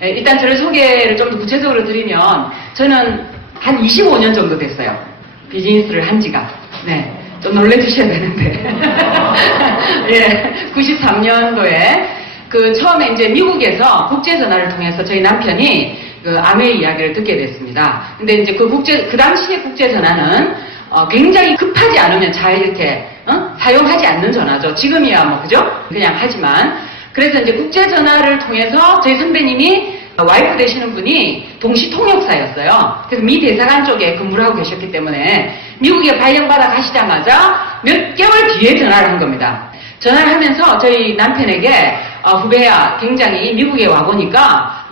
일단 저를 소개를 좀 더 구체적으로 드리면 저는 한 25년 정도 됐어요. 비즈니스를 한 지가. 네. 좀 놀래주셔야 되는데. 예. 93년도에 처음에 이제 미국에서 국제전화를 통해서 저희 남편이 아메이 이야기를 듣게 됐습니다. 근데 이제 그 당시의 국제전화는 굉장히 급하지 않으면 잘 이렇게, 사용하지 않는 전화죠. 지금이야 뭐, 그죠? 그냥 하지만. 그래서 이제 국제전화를 통해서 저희 선배님이 와이프 되시는 분이 동시통역사였어요. 그래서 미 대사관 쪽에 근무를 하고 계셨기 때문에 미국에 발령받아 가시자마자 몇 개월 뒤에 전화를 한 겁니다. 전화를 하면서 저희 남편에게 후배야, 굉장히 미국에 와보니까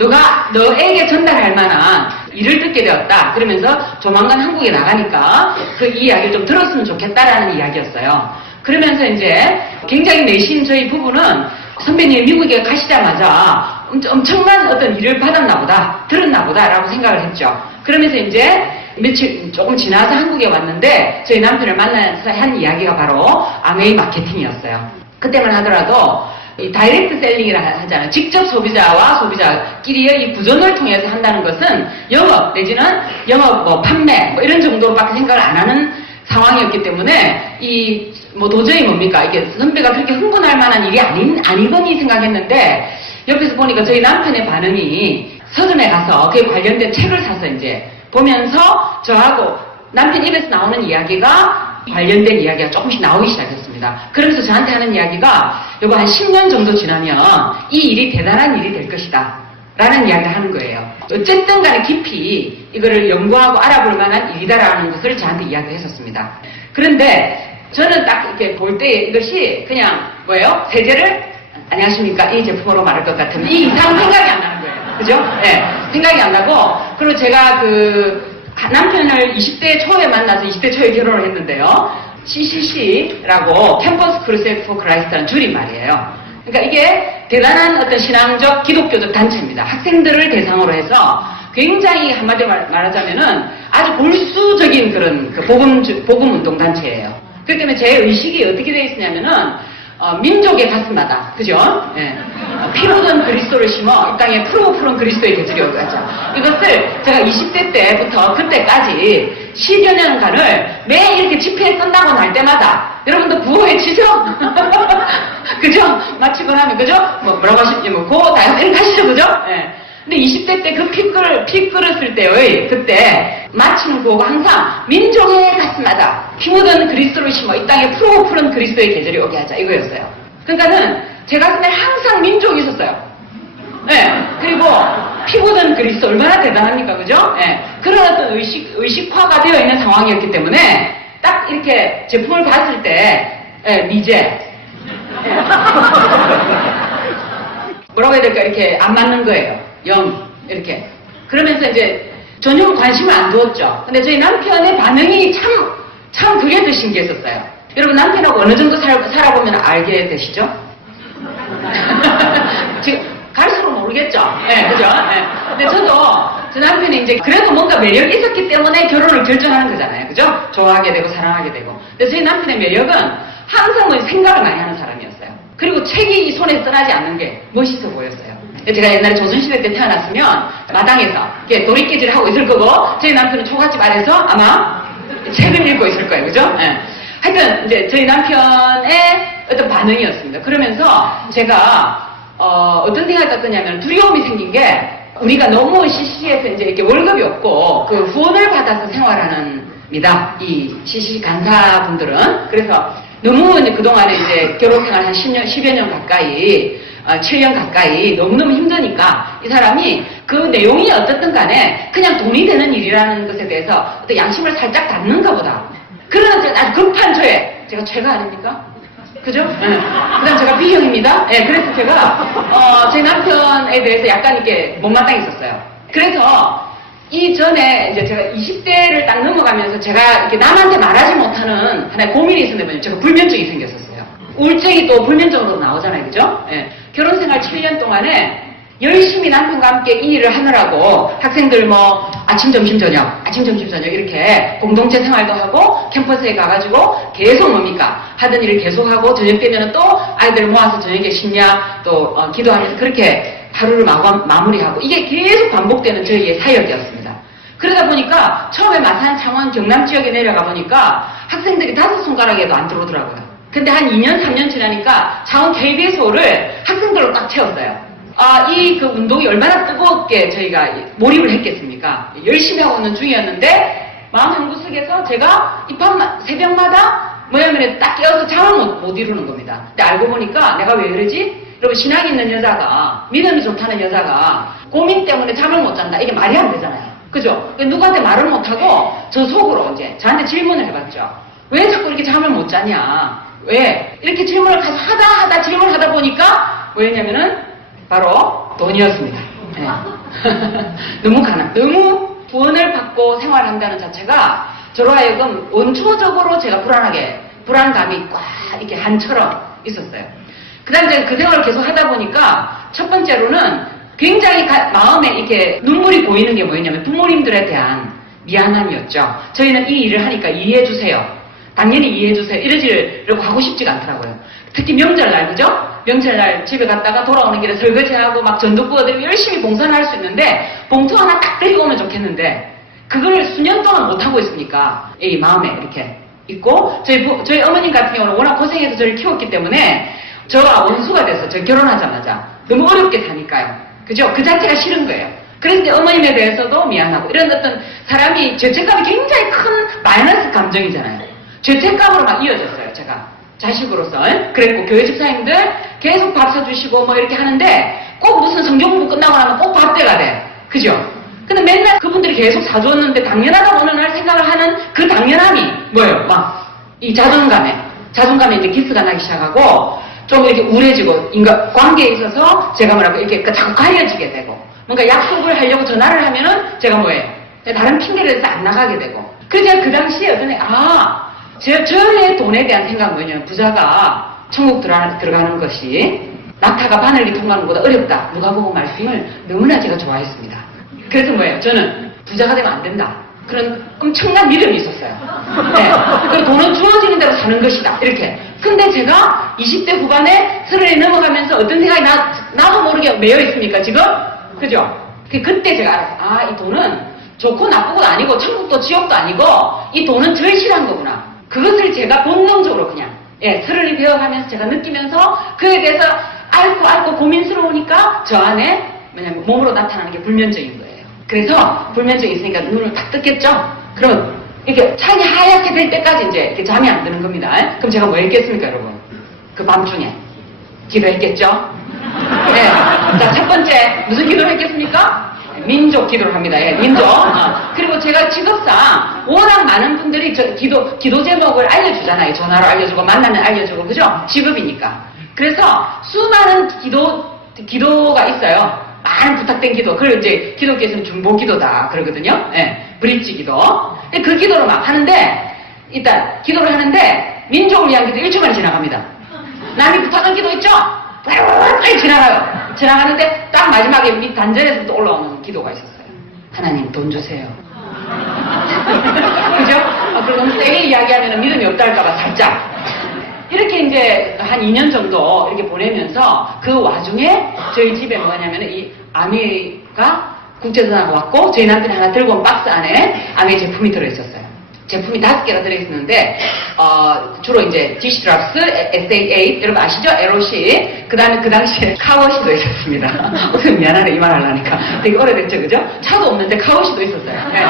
너에게 전달할 만한 일을 듣게 되었다. 그러면서 조만간 한국에 나가니까 이 이야기를 좀 들었으면 좋겠다라는 이야기였어요. 그러면서 이제 굉장히 내심 저희 부부는 선배님이 미국에 가시자마자 엄청난 어떤 일을 받았나 보다, 들었나 보다라고 생각을 했죠. 그러면서 이제 며칠 조금 지나서 한국에 왔는데 저희 남편을 만나서 한 이야기가 바로 아메이 마케팅이었어요. 그때만 하더라도 이 다이렉트 셀링이라 하잖아요. 직접 소비자와 소비자끼리의 이 구전을 통해서 한다는 것은 영업 내지는 영업 판매 이런 정도로밖에 생각을 안 하는 상황이었기 때문에 도저히 뭡니까? 이게 선배가 그렇게 흥분할 만한 일이 아니거니 생각했는데 옆에서 보니까 저희 남편의 반응이 서점에 가서 그에 관련된 책을 사서 이제 보면서 저하고 남편 입에서 나오는 이야기가 관련된 이야기가 조금씩 나오기 시작했습니다. 그러면서 저한테 하는 이야기가 이거 한 10년 정도 지나면 이 일이 대단한 일이 될 것이다 라는 이야기를 하는 거예요. 어쨌든 간에 깊이 이거를 연구하고 알아볼 만한 일이다라는 것을 저한테 이야기를 했었습니다. 그런데 저는 딱 이렇게 볼 때 이것이 그냥 뭐예요? 세제를 안녕하십니까? 이 제품으로 말할 것 같으면 이 이상 생각이 안 나는 거예요. 그죠? 네. 생각이 안 나고, 그리고 제가 남편을 20대 초에 만나서 20대 초에 결혼을 했는데요. CCC라고 캠퍼스 크루세이드 포 크라이스트라는 줄임말이에요. 그러니까 이게 대단한 어떤 신앙적 기독교적 단체입니다. 학생들을 대상으로 해서 굉장히 한마디로 말하자면은 아주 볼수적인 그런 복음 운동 단체예요. 그렇기 때문에 제 의식이 어떻게 되어 있으냐면은 민족의 가슴마다, 그죠? 예. 피로든 그리스도를 심어 이 땅에 푸른 그리스도의 계절이 오고 가죠. 이것을 제가 20대 때부터 그때까지 10여 년간을 매일 이렇게 집회에 끝나고 날 때마다 여러분도 구호에 치죠? 그죠? 마치고 나면, 그죠? 뭐라고 하시지? 다음 이렇게 하시죠, 그죠? 예. 근데 20대 때 피 끓었을 때의 그때 마치는 구호가 항상 민족의 가슴마다 피 묻은 그리스도를 심어 이 땅에 푸른 그리스도의 계절이 오게 하자 이거였어요. 그러니까는 제 가슴에 항상 민족이 있었어요. 네. 그리고 피 묻은 그리스도 얼마나 대단합니까, 그죠? 네. 그런 어떤 의식화가 되어 있는 상황이었기 때문에 딱 이렇게 제품을 봤을 때 미제 뭐라고 해야 될까, 이렇게 안 맞는 거예요. 이렇게. 그러면서 이제 전혀 관심을 안 두었죠. 근데 저희 남편의 반응이 참 그게 더 신기했었어요. 여러분 남편하고 어느 정도 살아보면 알게 되시죠? 지금 갈수록 모르겠죠? 네, 그죠? 네. 근데 저도 저 남편이 이제 그래도 뭔가 매력이 있었기 때문에 결혼을 결정하는 거잖아요. 그죠? 좋아하게 되고 사랑하게 되고. 근데 저희 남편의 매력은 항상 생각을 많이 하는 사람이었어요. 그리고 책이 손에 떠나지 않는 게 멋있어 보였어요. 제가 옛날에 조선시대 때 태어났으면 마당에서 이렇게 도리깨질을 하고 있을 거고 저희 남편은 초가집 아래서 아마 책을 읽고 있을 거예요. 그죠? 네. 하여튼 이제 저희 남편의 어떤 반응이었습니다. 그러면서 제가 어떤 생각이 떴냐면 두려움이 생긴 게 우리가 너무 CCC에서 이제 이렇게 월급이 없고 후원을 받아서 생활하는입니다. 이 CCC 간사분들은. 그래서 너무 이제 그동안에 이제 결혼생활 한 10여 년 가까이 7년 가까이 너무너무 힘드니까 이 사람이 그 내용이 어떻든 간에 그냥 돈이 되는 일이라는 것에 대해서 어떤 양심을 살짝 닫는가 보다. 그러나 제가 아주 급한 제가 죄가 아닙니까? 그죠? 네. 그 다음 제가 B형입니다. 네, 그래서 제가 제 남편에 대해서 약간 이렇게 못마땅히 있었어요. 그래서 이전에 이제 제가 20대를 딱 넘어가면서 제가 이렇게 남한테 말하지 못하는 하나의 고민이 있었는데 제가 불면증이 생겼었어요. 우울증이 또 불면증으로 나오잖아요. 그죠? 네. 결혼생활 7년 동안에 열심히 남편과 함께 이 일을 하느라고 학생들 아침, 점심, 저녁 이렇게 공동체 생활도 하고 캠퍼스에 가가지고 계속 하던 일을 계속하고 저녁 되면 또 아이들 모아서 저녁에 심야 또 기도하면서 그렇게 하루를 마무리하고 이게 계속 반복되는 저희의 사역이었습니다. 그러다 보니까 처음에 마산, 창원, 경남 지역에 내려가 보니까 학생들이 5손가락에도 안 들어오더라고요. 근데 한 2년, 3년 지나니까 창원 KBS호를 학생들로 꽉 채웠어요. 이 그 운동이 얼마나 뜨겁게 저희가 몰입을 했겠습니까? 열심히 하고 있는 중이었는데 마음 한구석에서 제가 새벽마다 뭐냐면 딱 깨어서 잠을 못 이루는 겁니다. 근데 알고 보니까 내가 왜 그러지? 여러분 신앙 있는 여자가 믿음이 좋다는 여자가 고민 때문에 잠을 못 잔다. 이게 말이 안 되잖아요. 그죠? 누구한테 말을 못하고 저 속으로 이제 저한테 질문을 해봤죠. 왜 자꾸 이렇게 잠을 못 자냐? 왜? 이렇게 질문을 계속 하다 질문을 하다 보니까 뭐였냐면은 바로 돈이었습니다. 네. 너무 구원을 받고 생활한다는 자체가 저로 하여금 원초적으로 제가 불안감이 꽉 이렇게 한처럼 있었어요. 그 다음에 제가 그 생활을 계속 하다 보니까 첫 번째로는 굉장히 마음에 이렇게 눈물이 보이는 게 뭐였냐면 부모님들에 대한 미안함이었죠. 저희는 이 일을 하니까 이해해주세요. 당연히 이해해주세요. 이러지려고 하고 싶지가 않더라고요. 특히 명절날, 그죠? 명절날 집에 갔다가 돌아오는 길에 설거지하고 막 전도 부어드리고 열심히 봉사를 할 수 있는데 봉투 하나 딱 데리고 오면 좋겠는데 그걸 수년 동안 못하고 있으니까 이 마음에 이렇게 있고 저희 어머님 같은 경우는 워낙 고생해서 저를 키웠기 때문에 저와 원수가 돼서 저 결혼하자마자 너무 어렵게 사니까요. 그죠? 그 자체가 싫은 거예요. 그래서 이제 어머님에 대해서도 미안하고 이런 어떤 사람이 죄책감이 굉장히 큰 마이너스 감정이잖아요. 죄책감으로 막 이어졌어요. 제가 자식으로서. 그랬고 교회 집사님들 계속 밥 사주시고 뭐 이렇게 하는데 꼭 무슨 성경 공부 끝나고 나면 꼭 밥때가 돼. 그죠? 근데 맨날 그분들이 계속 사주었는데 당연하다고 어느 날 생각을 하는 그 당연함이 뭐예요? 막 이 자존감에 이제 기스가 나기 시작하고 좀 이렇게 우울해지고 인간 관계에 있어서 제가 뭐라고 이렇게 자꾸 가려지게 되고 뭔가 약속을 하려고 전화를 하면은 제가 뭐예요? 다른 핑계를 대서 안 나가게 되고 그래서 제가 그 당시에 어떤 저의 돈에 대한 생각은 뭐냐면 부자가 천국 들어가는 것이 낙타가 바늘기 통과하는 것보다 어렵다. 누가복음 말씀을 너무나 제가 좋아했습니다. 그래서 뭐예요? 저는 부자가 되면 안 된다. 그런 엄청난 믿음이 있었어요. 네. 그리고 돈은 주어지는 대로 사는 것이다. 이렇게. 근데 제가 20대 후반에 30이 넘어가면서 어떤 생각이 나도 모르게 매여 있습니까, 지금? 그죠? 그때 제가 알았어요. 이 돈은 좋고 나쁘고도 아니고, 천국도 지옥도 아니고, 이 돈은 절실한 거구나. 그것을 제가 본능적으로 그냥, 30이 배워가면서 제가 느끼면서 그에 대해서 앓고 고민스러우니까 저 안에, 뭐냐면 몸으로 나타나는 게 불면증인 거예요. 그래서 불면증이 있으니까 눈을 딱 떴겠죠? 그럼 이렇게 창이 하얗게 될 때까지 이제 이렇게 잠이 안 드는 겁니다. 그럼 제가 뭐 했겠습니까, 여러분? 그 밤중에 기도했겠죠? 네. 자, 첫 번째 무슨 기도를 했겠습니까? 민족 기도를 합니다. 민족. 그리고 제가 직업상 워낙 많은 분들이 기도 제목을 알려주잖아요. 전화로 알려주고 만나면 알려주고, 그죠? 직업이니까. 그래서 수많은 기도가 있어요. 많은 부탁된 기도. 그걸 이제 기독교에서는 중보 기도다 그러거든요. 브릿지 기도. 그 기도를 막 하는데, 일단 기도를 하는데 민족을 위한 기도 1초만 지나갑니다. 남이 부탁한 기도 있죠? 빨리 지나가요. 지나가는데 딱 마지막에 밑 단전에서부터 올라오는 기도가 있었어요. 하나님 돈 주세요. 그죠? 그리고 너무 세게 이야기하면 믿음이 없다 할까봐 살짝. 이렇게 이제 한 2년 정도 이렇게 보내면서 그 와중에 저희 집에 뭐냐면 이 아메가 국제전화가 왔고 저희 남편이 하나 들고 온 박스 안에 아메 제품이 들어있었어요. 제품이 5개가 들어있었는데 주로 이제 디시드랍스, SA8 여러분 아시죠? LOC 그 다음에 그 당시에 카워시도 있었습니다. 미안하네 이 말 하려니까 되게 오래됐죠, 그죠? 차도 없는데 카워시도 있었어요. 네.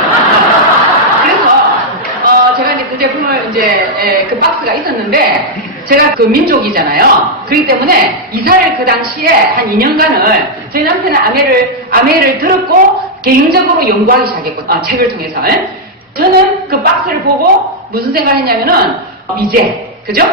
그래서 제가 이제 그 제품을 이제 그 박스가 있었는데 제가 그 민족이잖아요. 그렇기 때문에 이사를 그 당시에 한 2년간을 저희 남편은 아메를 들었고 개인적으로 연구하기 시작했고 책을 통해서 저는 그 박스를 보고 무슨 생각을 했냐면은 이제 그죠?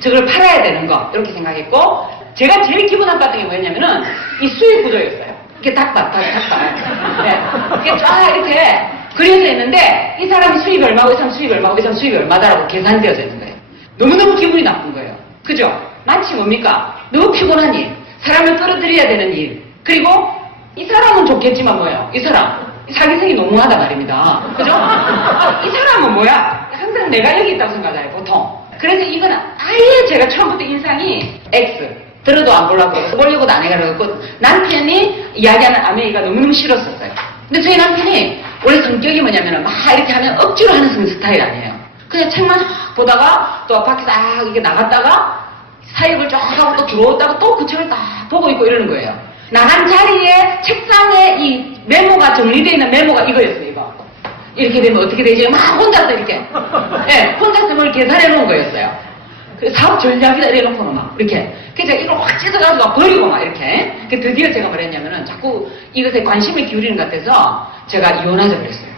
저걸 팔아야 되는 거 이렇게 생각했고 제가 제일 기분 나빴던 게 뭐였냐면은 이 수익 구조였어요. 이렇게 닭발 네. 이렇게 쫙 이렇게 그려져 있는데 이 사람이 수입이 얼마고 이 사람 수입이 얼마고 이 사람 수입이 얼마다라고 계산되어져 있는 거예요. 너무너무 기분이 나쁜 거예요. 그죠? 마치 뭡니까? 너무 피곤한 일, 사람을 끌어들여야 되는 일, 그리고 이 사람은 좋겠지만 뭐예요? 이 사람 사기성이 너무하다 말입니다. 그죠? 이 사람은 뭐야? 항상 내가 여기 있다고 생각하잖아요, 보통. 그래서 이건 아예 제가 처음부터 인상이 X, 들어도 안 보려고 그러고 보려고도 안 해가지고 남편이 이야기하는 아메이가 너무너무 싫었었어요. 근데 저희 남편이 원래 성격이 뭐냐면은 막 이렇게 하면 억지로 하는 스타일 아니에요. 그냥 책만 보다가 또 밖에서 이렇게 나갔다가 사역을 쫙 하고 또 들어오다가 또 그 책을 딱 보고 있고 이러는 거예요. 나간 자리에 책상에 이 메모가 정리되어 있는 메모가 이거였어요. 이거. 이렇게 되면 어떻게 되지? 막 혼자서 이렇게 네, 혼자서 뭘 계산해 놓은 거였어요. 사업 전략이다 이래놓고는 막 이렇게 그래서 제가 이걸 확 찢어가지고 버리고 막 이렇게 드디어 제가 뭐랬냐면은 자꾸 이것에 관심을 기울이는 것 같아서 제가 이혼하자 그랬어요.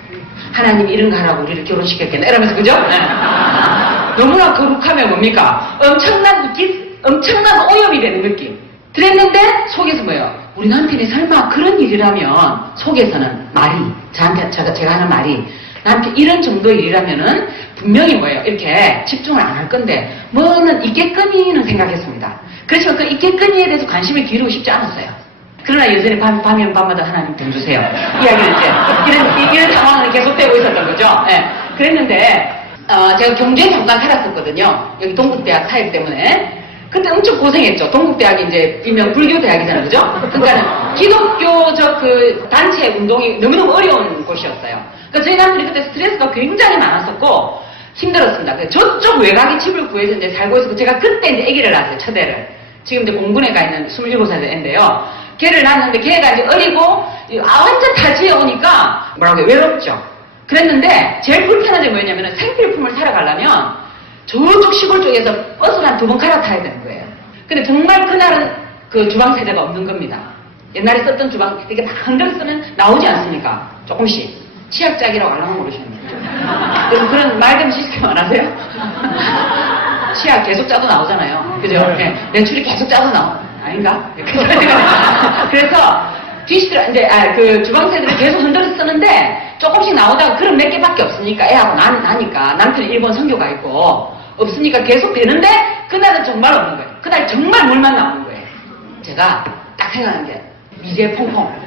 하나님이 이런 거 하라고 우리를 결혼시켰겠네 이러면서 그죠? 네. 너무나 거룩하면 뭡니까? 엄청난 오염이 되는 느낌. 그랬는데 속에서 뭐예요? 우리 남편이 설마 그런 일이라면 속에서는 말이 저한테 제가 하는 말이 남편 이런 정도의 일이라면은 분명히 뭐예요? 이렇게 집중을 안 할 건데 뭐는 있겠거니는 생각했습니다. 그렇지만 그 있겠거니에 대해서 관심을 기울이고 싶지 않았어요. 그러나 여전히 밤이면 밤마다 하나님 돈 주세요. 이야기를 이제 이런 상황은 계속되고 있었던 거죠. 네. 그랬는데 제가 경주에 잠깐 살았었거든요. 여기 동국대학 사역 때문에. 그때 엄청 고생했죠. 동국대학이 이제 일명 불교 대학이잖아요, 그죠? 그러니까 기독교적 그 단체 운동이 너무너무 어려운 곳이었어요. 그러니까 저희 남편이 그때 스트레스가 굉장히 많았었고 힘들었습니다. 그래서 저쪽 외곽에 집을 구해서 이제 살고 있었고 제가 그때 이제 아기를 낳았어요, 첫애를. 지금 이제 공군에 가 있는 27살 애인데요. 걔를 낳았는데 걔가 이제 어리고 완전 타지에 오니까 뭐라고 해요? 외롭죠. 그랬는데 제일 불편한 게 뭐였냐면 생필품을 사러 가려면 저쪽 시골 쪽에서 버스를 한 2번 갈아타야 되는 거예요. 근데 정말 그날은 그 주방 세대가 없는 겁니다. 옛날에 썼던 주방 이렇게 막 흔들어 쓰면 나오지 않습니까? 조금씩. 치약짝이라고 알라면 모르시는 거죠. 그래서 그런 말씀 시스템 안 하세요? 치약 계속 짜도 나오잖아요. 그죠? 네. 매출이 계속 짜도 아닌가? 그래서 뒤시더라, 이제, 그 주방세들을 계속 흔들어 쓰는데 조금씩 나오다가 그런 몇 개밖에 없으니까 애하고 나니까 남편이 일본 선교가 있고 없으니까 계속 되는데 그날은 정말 없는 거예요. 그날 정말 물만 나오는 거예요. 제가 딱 생각하는 게 미제 퐁퐁.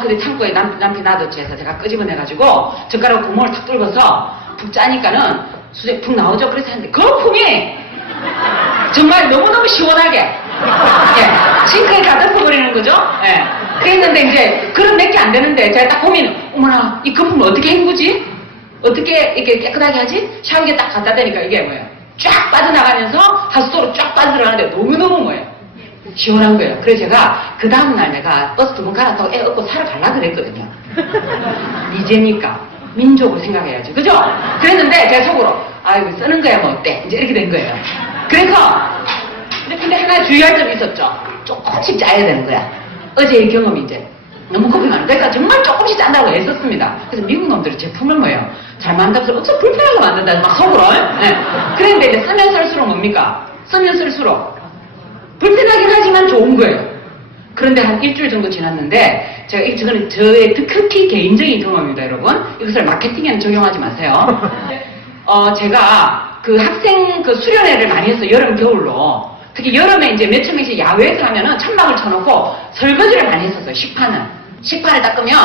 근데 창고에 남편 놔뒀지 해서 제가 끄집어내가지고 젓가락 구멍을 탁 뚫어서 푹 짜니까는 수제 푹 나오죠. 그래서 했는데 거품이 정말 너무너무 시원하게 싱크에 다 덮어버리는 거죠. 예. 그랬는데 이제 그런 몇 개 안 되는데 제가 딱 보면 어머나 이 거품을 어떻게 헹구지? 어떻게 이렇게 깨끗하게 하지? 샤워기에 딱 갖다 대니까 이게 뭐예요? 쫙 빠져나가면서 하수도로 쫙 빠져나가는데 너무너무 뭐예요? 시원한 거예요. 그래서 제가 그 다음날 내가 버스 2번 갈아타고 애 업고 사러 가려고 그랬거든요. 이제니까 민족을 생각해야지. 그죠? 그랬는데 제가 속으로 이거 쓰는 거야 뭐 어때? 이제 이렇게 된 거예요. 그래서 근데 하나 주의할 점이 있었죠. 조금씩 짜야 되는 거야. 어제의 경험이 이제 너무 겁이 많아. 그러니까 정말 조금씩 짠다고 애썼습니다. 그래서 미국 놈들이 제품을 뭐예요? 잘 만들어서 엄청 불편하게 만든다. 막 속으로. 네. 그런데 이제 쓰면 쓸수록 뭡니까? 쓰면 쓸수록 불편하긴 하지만 좋은 거예요. 그런데 한 일주일 정도 지났는데 저는 저의 특히 개인적인 경험입니다, 여러분. 이것을 마케팅에는 적용하지 마세요. 제가 그 학생 그 수련회를 많이 했어요. 여름, 겨울로. 특히 여름에 이제 몇천 명씩 야외에서 하면은 천막을 쳐놓고 설거지를 많이 했었어요. 식판을 닦으면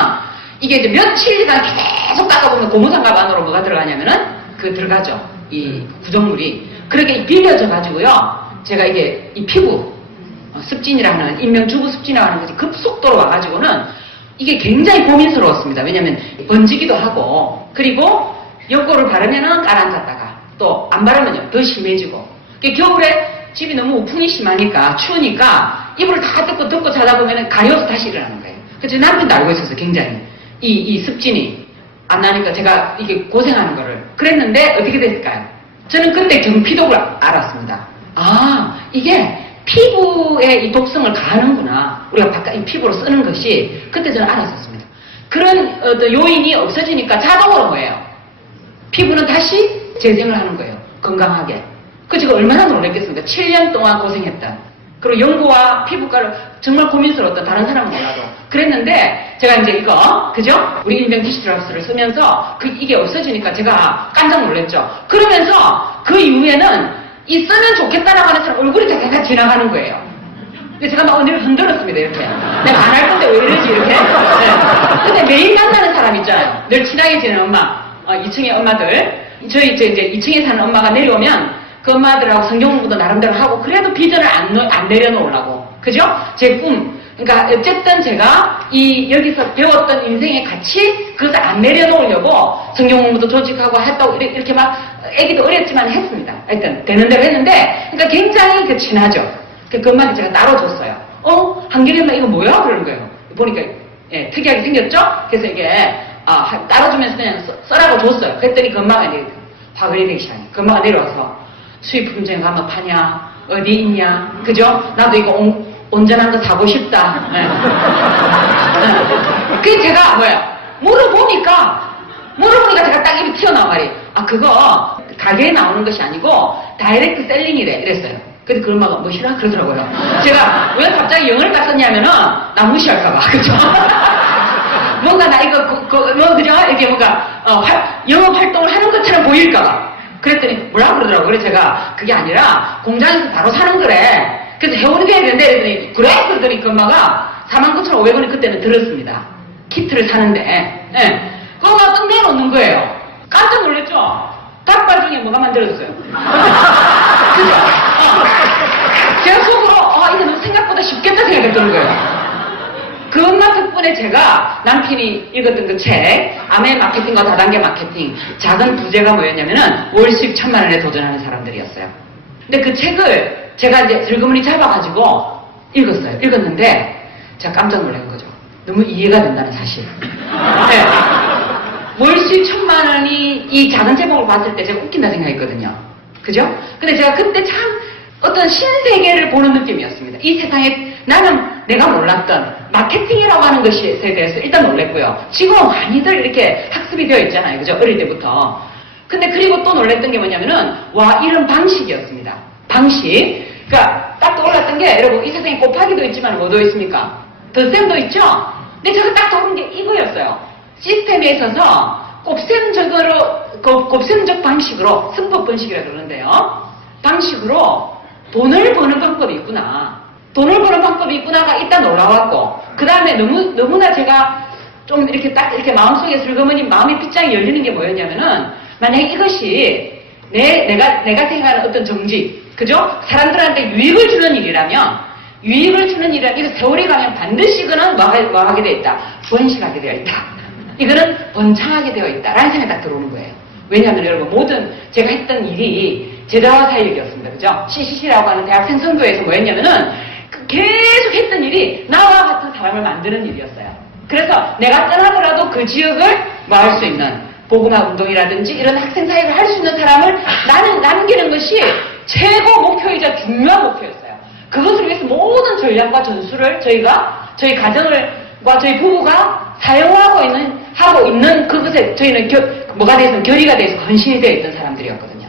이게 이제 며칠간 계속 닦아보면 고무장갑 안으로 뭐가 들어가냐면은 들어가죠. 이 구정물이. 그렇게 비벼져 가지고요. 제가 이게 이 피부 습진이라는 일명 주부 습진이라고 하는 것이 급속도로 와가지고는 이게 굉장히 고민스러웠습니다. 왜냐면 번지기도 하고 그리고 요거를 바르면은 가라앉았다가 또 안 바르면요 더 심해지고 겨울에 집이 너무 우풍이 심하니까 추우니까 이불을 다 덮고 자다 보면은 가려워서 다시 일어나는 거예요. 그래서 남편도 알고 있었어요. 굉장히 이 습진이 안 나니까 제가 이게 고생하는 거를 그랬는데 어떻게 됐을까요? 저는 그때 경피독을 알았습니다. 이게 피부에 이 독성을 가하는구나. 우리가 바깥 이 피부로 쓰는 것이 그때 저는 알았었습니다. 그런 요인이 없어지니까 자동으로 뭐예요? 피부는 다시 재생을 하는 거예요. 건강하게. 제가 얼마나 놀랐겠습니까? 7년 동안 고생했다. 그리고 연구와 피부과를 정말 고민스러웠던 다른 사람은 몰라도. 그랬는데 제가 이제 이거, 그죠? 우리 일명 디시드랍스를 쓰면서 이게 없어지니까 제가 깜짝 놀랐죠. 그러면서 그 이후에는 이 쓰면 좋겠다라고 하는 사람 얼굴이 잠깐 지나가는 거예요. 근데 제가 막 언니를 흔들었습니다, 이렇게. 내가 안 할 건데 왜 이러지, 이렇게. 네. 근데 매일 만나는 사람 있잖아요. 늘 친하게 지내는 엄마, 2층의 엄마들. 저희 이제 2층에 사는 엄마가 내려오면 그 엄마들하고 성경 공부도 나름대로 하고 그래도 비전을 안 내려놓으려고. 그죠? 제 꿈. 그러니까 어쨌든 제가 여기서 배웠던 인생의 가치 그것을 안 내려놓으려고 성경 공부도 조직하고 했다고 이렇게 막 애기도 어렸지만 했습니다. 하여튼 되는 대로 했는데 그러니까 굉장히 친하죠. 그 엄마한테 제가 따로 줬어요. 한길이 엄마 이거 뭐야? 그러는 거예요. 보니까 예, 특이하게 생겼죠? 그래서 이게 따로 주면서 그냥 써라고 줬어요. 그랬더니 그 엄마가 이제 화근이 되기 시작해요. 그 엄마가 내려와서 수입 품종 가면 파냐? 어디 있냐? 그죠? 나도 이거 온전한 거 사고 싶다. 네. 그래서 제가 물어보니까 제가 딱 입이 튀어나와 말이에요. 그거 가게에 나오는 것이 아니고 다이렉트 셀링이래. 이랬어요. 근데 그 엄마가 뭐시라 그러더라고요. 제가 왜 갑자기 영어를 딱 썼냐면은 나 무시할까봐. 그죠? 뭔가 나 이거 그죠? 이렇게 뭔가 영업 활동을 하는 것처럼 보일까봐. 그랬더니 뭐라 그러더라고요. 그래서 제가 그게 아니라 공장에서 바로 사는 거래. 그래서 회원이 해야 되는데 그랬더니 그래? 그러더니 그 엄마가 49,500원이 그때는 들었습니다. 키트를 사는데. 네. 그 엄마가 딱 내놓는 거예요. 깜짝 놀랐죠? 닭발 중에 뭐가 만들어졌어요. 그죠? 제가 속으로 이거 너무 생각보다 쉽겠다 생각했던 거예요. 그 엄마 덕분에 제가 남편이 읽었던 그 책 아메 마케팅과 다단계 마케팅 작은 부제가 뭐였냐면은 월 수입 1,000만 원에 도전하는 사람들이었어요. 근데 그 책을 제가 이제 슬그머니 잡아가지고 읽었어요. 읽었는데 제가 깜짝 놀란 거죠. 너무 이해가 된다는 사실. 네. 월 수입 1,000만 원이 이 작은 제목을 봤을 때 제가 웃긴다 생각했거든요. 그죠? 근데 제가 그때 참 어떤 신세계를 보는 느낌이었습니다. 이 세상에 나는 내가 몰랐던 마케팅이라고 하는 것에 대해서 일단 놀랬고요. 지금 많이들 이렇게 학습이 되어 있잖아요. 그죠? 어릴 때부터. 근데 그리고 또 놀랬던 게 뭐냐면은 이런 방식이었습니다. 방식. 그러니까 딱 떠올랐던 게 여러분 이 세상에 곱하기도 있지만 뭐도 있습니까? 덧셈도 있죠? 근데 제가 딱 떠오른 게 이거였어요. 시스템에 있어서 곱셈적 방식으로 승법 번식이라 그러는데요. 방식으로 돈을 버는 방법이 있구나. 돈을 버는 방법이 있구나가 일단 올라왔고, 그 다음에 너무나 제가 좀 이렇게 딱 이렇게 마음속에 슬그머니 마음의 빗장이 열리는 게 뭐였냐면은, 만약에 이것이 내가 생각하는 어떤 정직, 그죠? 사람들한테 유익을 주는 일이라면, 이거 세월이 가면 반드시 이거는 뭐 하게 되어 있다. 번식하게 되어 있다. 이거는 번창하게 되어 있다. 라는 생각이 딱 들어오는 거예요. 왜냐하면 여러분, 모든 제가 했던 일이 제자와 사역이었습니다. 그죠? CCC라고 하는 대학생 선교에서 뭐였냐면은, 계속 했던 일이 나와 같은 사람을 만드는 일이었어요. 그래서 내가 떠나더라도 그 지역을 할 수 있는 복음화 운동이라든지 이런 학생 사역을 할 수 있는 사람을 남기는 것이 최고 목표이자 중요한 목표였어요. 그것을 위해서 모든 전략과 전술을 저희 가정과 저희 부부가 사용하고 있는 그것에 저희는 뭐가 돼서 결의가 돼서 헌신이 되어 있던 사람들이었거든요.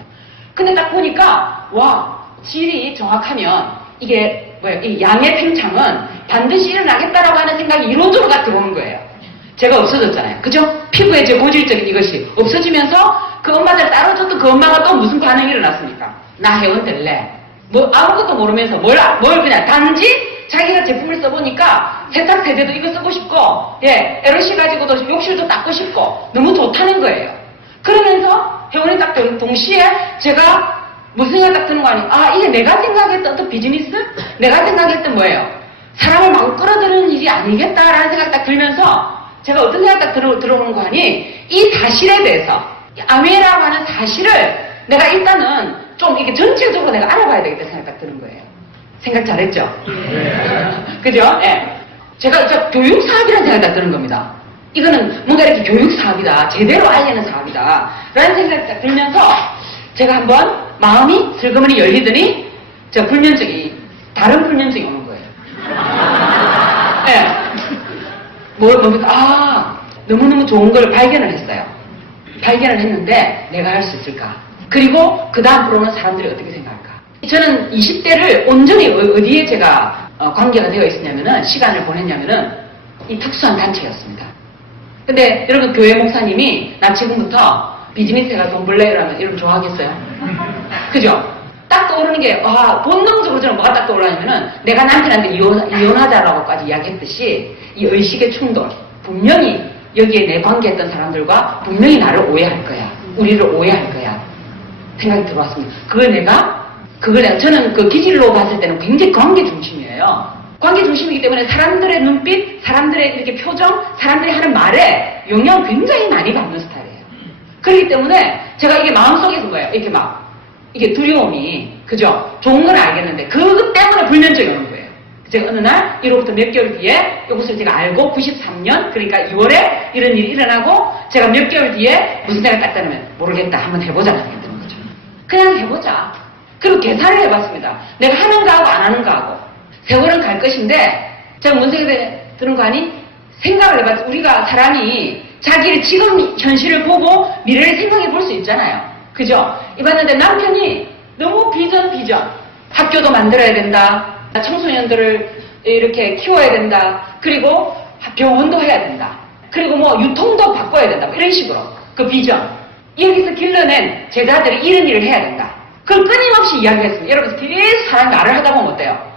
근데 딱 보니까 질이 정확하면 이게 이 양의 팽창은 반드시 일어나겠다라고 하는 생각이 이론적으로 다 들어오는 거예요. 제가 없어졌잖아요. 그죠? 피부의 제 고질적인 이것이 없어지면서 그 엄마들 따라줬던 그 엄마가 또 무슨 반응이 일어났습니까? 나 회원 될래. 아무것도 모르면서 뭘 그냥 단지 자기가 제품을 써보니까 세탁 세제도 이거 쓰고 싶고, LOC 가지고도 욕실도 닦고 싶고, 너무 좋다는 거예요. 그러면서 회원이 딱 동시에 제가 무슨 생각 딱 드는 거 아니에요? 이게 내가 생각했던 어떤 비즈니스? 내가 생각했던 뭐예요? 사람을 막 끌어들이는 일이 아니겠다라는 생각 딱 들면서 제가 어떤 생각 딱 들어오는 거 아니? 이 사실에 대해서, 아메라고 하는 사실을 내가 일단은 좀 이게 전체적으로 내가 알아봐야 되겠다 생각 딱 드는 거예요. 생각 잘했죠? 그죠? 예. 제가 교육 사업이라는 생각 딱 드는 겁니다. 이거는 뭔가 이렇게 교육 사업이다. 제대로 알리는 사업이다. 라는 생각 딱 들면서 제가 한번 마음이 슬그머니 열리더니 다른 불면증이 오는 거예요. 너무너무 좋은 걸 발견을 했어요. 발견을 했는데 내가 할 수 있을까? 그리고 그 다음으로는 사람들이 어떻게 생각할까? 저는 20대를 온전히 어디에 제가 관계가 되어 있었냐면은 시간을 보냈냐면은 이 특수한 단체였습니다. 근데 여러분 교회 목사님이 나 지금부터 비즈니스가 돈 벌래? 이러면 이러면 좋아하겠어요? 그죠? 딱 떠오르는 게, 본능적으로 저는 뭐가 딱 떠올라냐면은 내가 남편한테 이혼하자라고까지 이야기했듯이 이 의식의 충돌, 분명히 여기에 내 관계했던 사람들과 분명히 나를 오해할 거야. 우리를 오해할 거야. 생각이 들어왔습니다. 저는 그 기질로 봤을 때는 굉장히 관계 중심이에요. 관계 중심이기 때문에 사람들의 눈빛, 사람들의 이렇게 표정, 사람들이 하는 말에 영향을 굉장히 많이 받는 스타일이에요. 그렇기 때문에 제가 이게 마음속에서 거예요. 이렇게 막, 이게 두려움이, 그죠? 좋은 건 알겠는데, 그것 때문에 불면증이 오는 거예요. 제가 어느 날, 이로부터 몇 개월 뒤에 이것을 제가 알고 93년, 그러니까 2월에 이런 일이 일어나고, 제가 몇 개월 뒤에 무슨 생각이 딱 드냐면, 모르겠다. 한번 해보자. 하는 거죠. 그냥 해보자. 그리고 계산을 해봤습니다. 내가 하는가 하고 안 하는가 하고. 세월은 갈 것인데, 제가 뭔 생각이 드는 거 아니? 생각을 해봤지. 우리가 사람이 자기의 지금 현실을 보고 미래를 생각해 볼 수 있잖아요. 그죠? 이봤는데 남편이 너무 비전. 학교도 만들어야 된다. 청소년들을 이렇게 키워야 된다. 그리고 병원도 해야 된다. 그리고 뭐 유통도 바꿔야 된다. 뭐 이런 식으로. 그 비전. 여기서 길러낸 제자들이 이런 일을 해야 된다. 그걸 끊임없이 이야기했습니다. 여러분 계속 사람이 말을 하다 보면 어때요?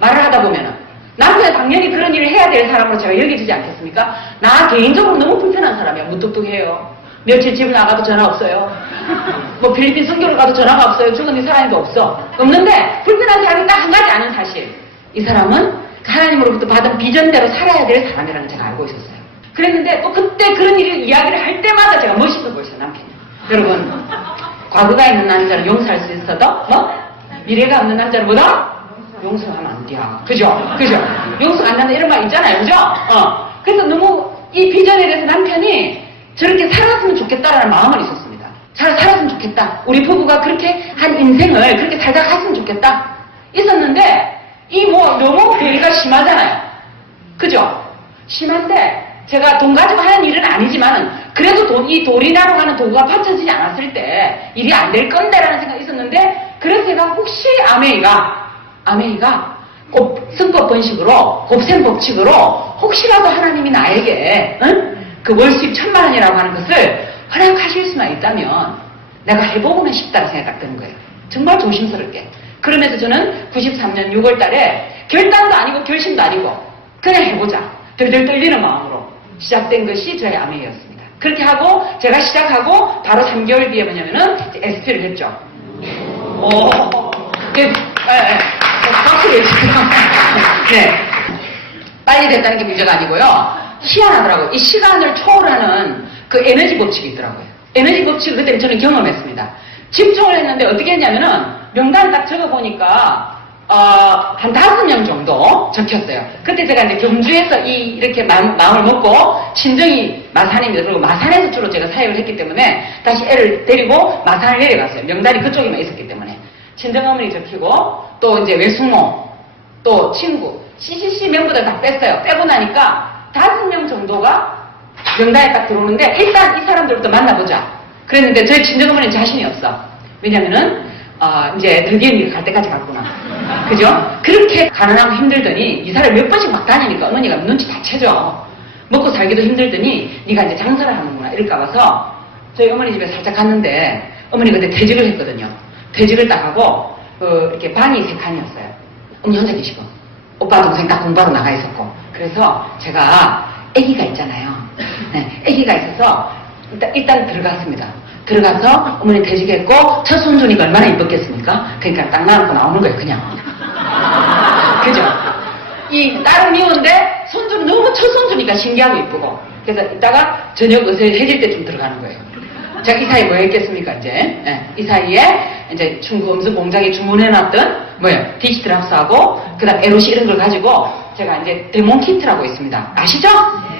말을 하다 보면은 남편이 당연히 그런 일을 해야 될 사람으로 제가 여겨지지 않겠습니까? 나 개인적으로 너무 불편한 사람이야. 무뚝뚝해요. 며칠 집 나가도 전화 없어요. 뭐 필리핀 선교를 가도 전화가 없어요. 죽은 이 사람도 없어. 없는데 불편한 사람이 딱 한 가지 아는 사실. 이 사람은 하나님으로부터 받은 비전대로 살아야 될 사람이라는 걸 제가 알고 있었어요. 그랬는데 또 그때 그런 일을 이야기를 할 때마다 제가 멋있어 보였어요. 남편이. 여러분 과거가 있는 남자는 용서할 수 있어도 미래가 없는 남자는 뭐다? 용서하면 안 돼. 그죠? 용서가 안 된다 이런 말 있잖아요. 그죠? 그래서 너무 이 비전에 대해서 남편이 저렇게 살았으면 좋겠다라는 마음은 있었습니다. 살았으면 좋겠다. 우리 부부가 그렇게 한 인생을 그렇게 살다 갔으면 좋겠다. 있었는데 이 뭐 너무 괴리가 심하잖아요. 그죠? 심한데 제가 돈 가지고 하는 일은 아니지만은 그래도 이 돈이라고 하는 도구가 받쳐지지 않았을 때 일이 안 될 건데라는 생각이 있었는데 그래서 제가 혹시 아메이가 승법 번식으로 곱셈 법칙으로 혹시라도 하나님이 나에게 그 월수입 1,000만 원이라고 하는 것을 허락하실 수만 있다면 내가 해보고는 싶다는 생각이 딱 드는 거예요. 정말 조심스럽게. 그러면서 저는 93년 6월 달에 결단도 아니고 결심도 아니고 그냥 해보자. 덜덜 떨리는 마음으로 시작된 것이 저의 아메이였습니다. 그렇게 하고 제가 시작하고 바로 3개월 뒤에 뭐냐면은 SP를 했죠. 박수 외치세요. 네. 빨리 됐다는 게 문제가 아니고요. 희한하더라고요. 이 시간을 초월하는 그 에너지 법칙이 있더라고요. 에너지 법칙을 그때 저는 경험했습니다. 집중을 했는데 어떻게 했냐면은 명단을 딱 적어보니까 한 5명 정도 적혔어요. 그때 제가 이제 경주에서 이렇게 마음을 먹고 친정이 마산입니다. 그리고 마산에서 주로 제가 사역을 했기 때문에 다시 애를 데리고 마산을 내려갔어요. 명단이 그쪽에만 있었기 때문에. 친정어머니 적히고 또 이제 외숙모 또 친구 CCC 멤버들 다 뺐어요. 빼고 나니까 5명 정도가 명단에 딱 들어오는데 일단 이 사람들부터 만나보자. 그랬는데 저희 친정어머니는 자신이 없어. 왜냐면은 이제 들기은이를 갈 때까지 갔구나. 그죠? 그렇게 가난하고 힘들더니 이 사람이 몇 번씩 막 다니니까 어머니가 눈치 다 채죠. 먹고 살기도 힘들더니 네가 이제 장사를 하는구나 이럴까 봐서 저희 어머니 집에 살짝 갔는데 어머니 그때 퇴직을 했거든요. 퇴직을 딱 하고 이렇게 방이 3칸이었어요. 어머니 혼자 계시고 오빠 동생 딱 공부하러 나가 있었고 그래서 제가 아기가 있잖아요. 네, 아기가 있어서 일단 들어갔습니다. 들어가서 어머니 퇴직했고 첫 손주니까 얼마나 이뻤겠습니까? 그러니까 딱 나놓고 나오는 거예요. 그냥. 그죠? 이 딸은 미운데 손주는 너무 첫 손주니까 신기하고 이쁘고 그래서 이따가 저녁 의사해질 때쯤 들어가는 거예요. 제가 이 사이에 뭐 했겠습니까, 이제? 네, 이 사이에 이제 중고 음식 공장에 주문해놨던 디지트랍스하고 그 다음 에로시 이런 걸 가지고 제가 이제 데몬 키트라고 있습니다. 아시죠?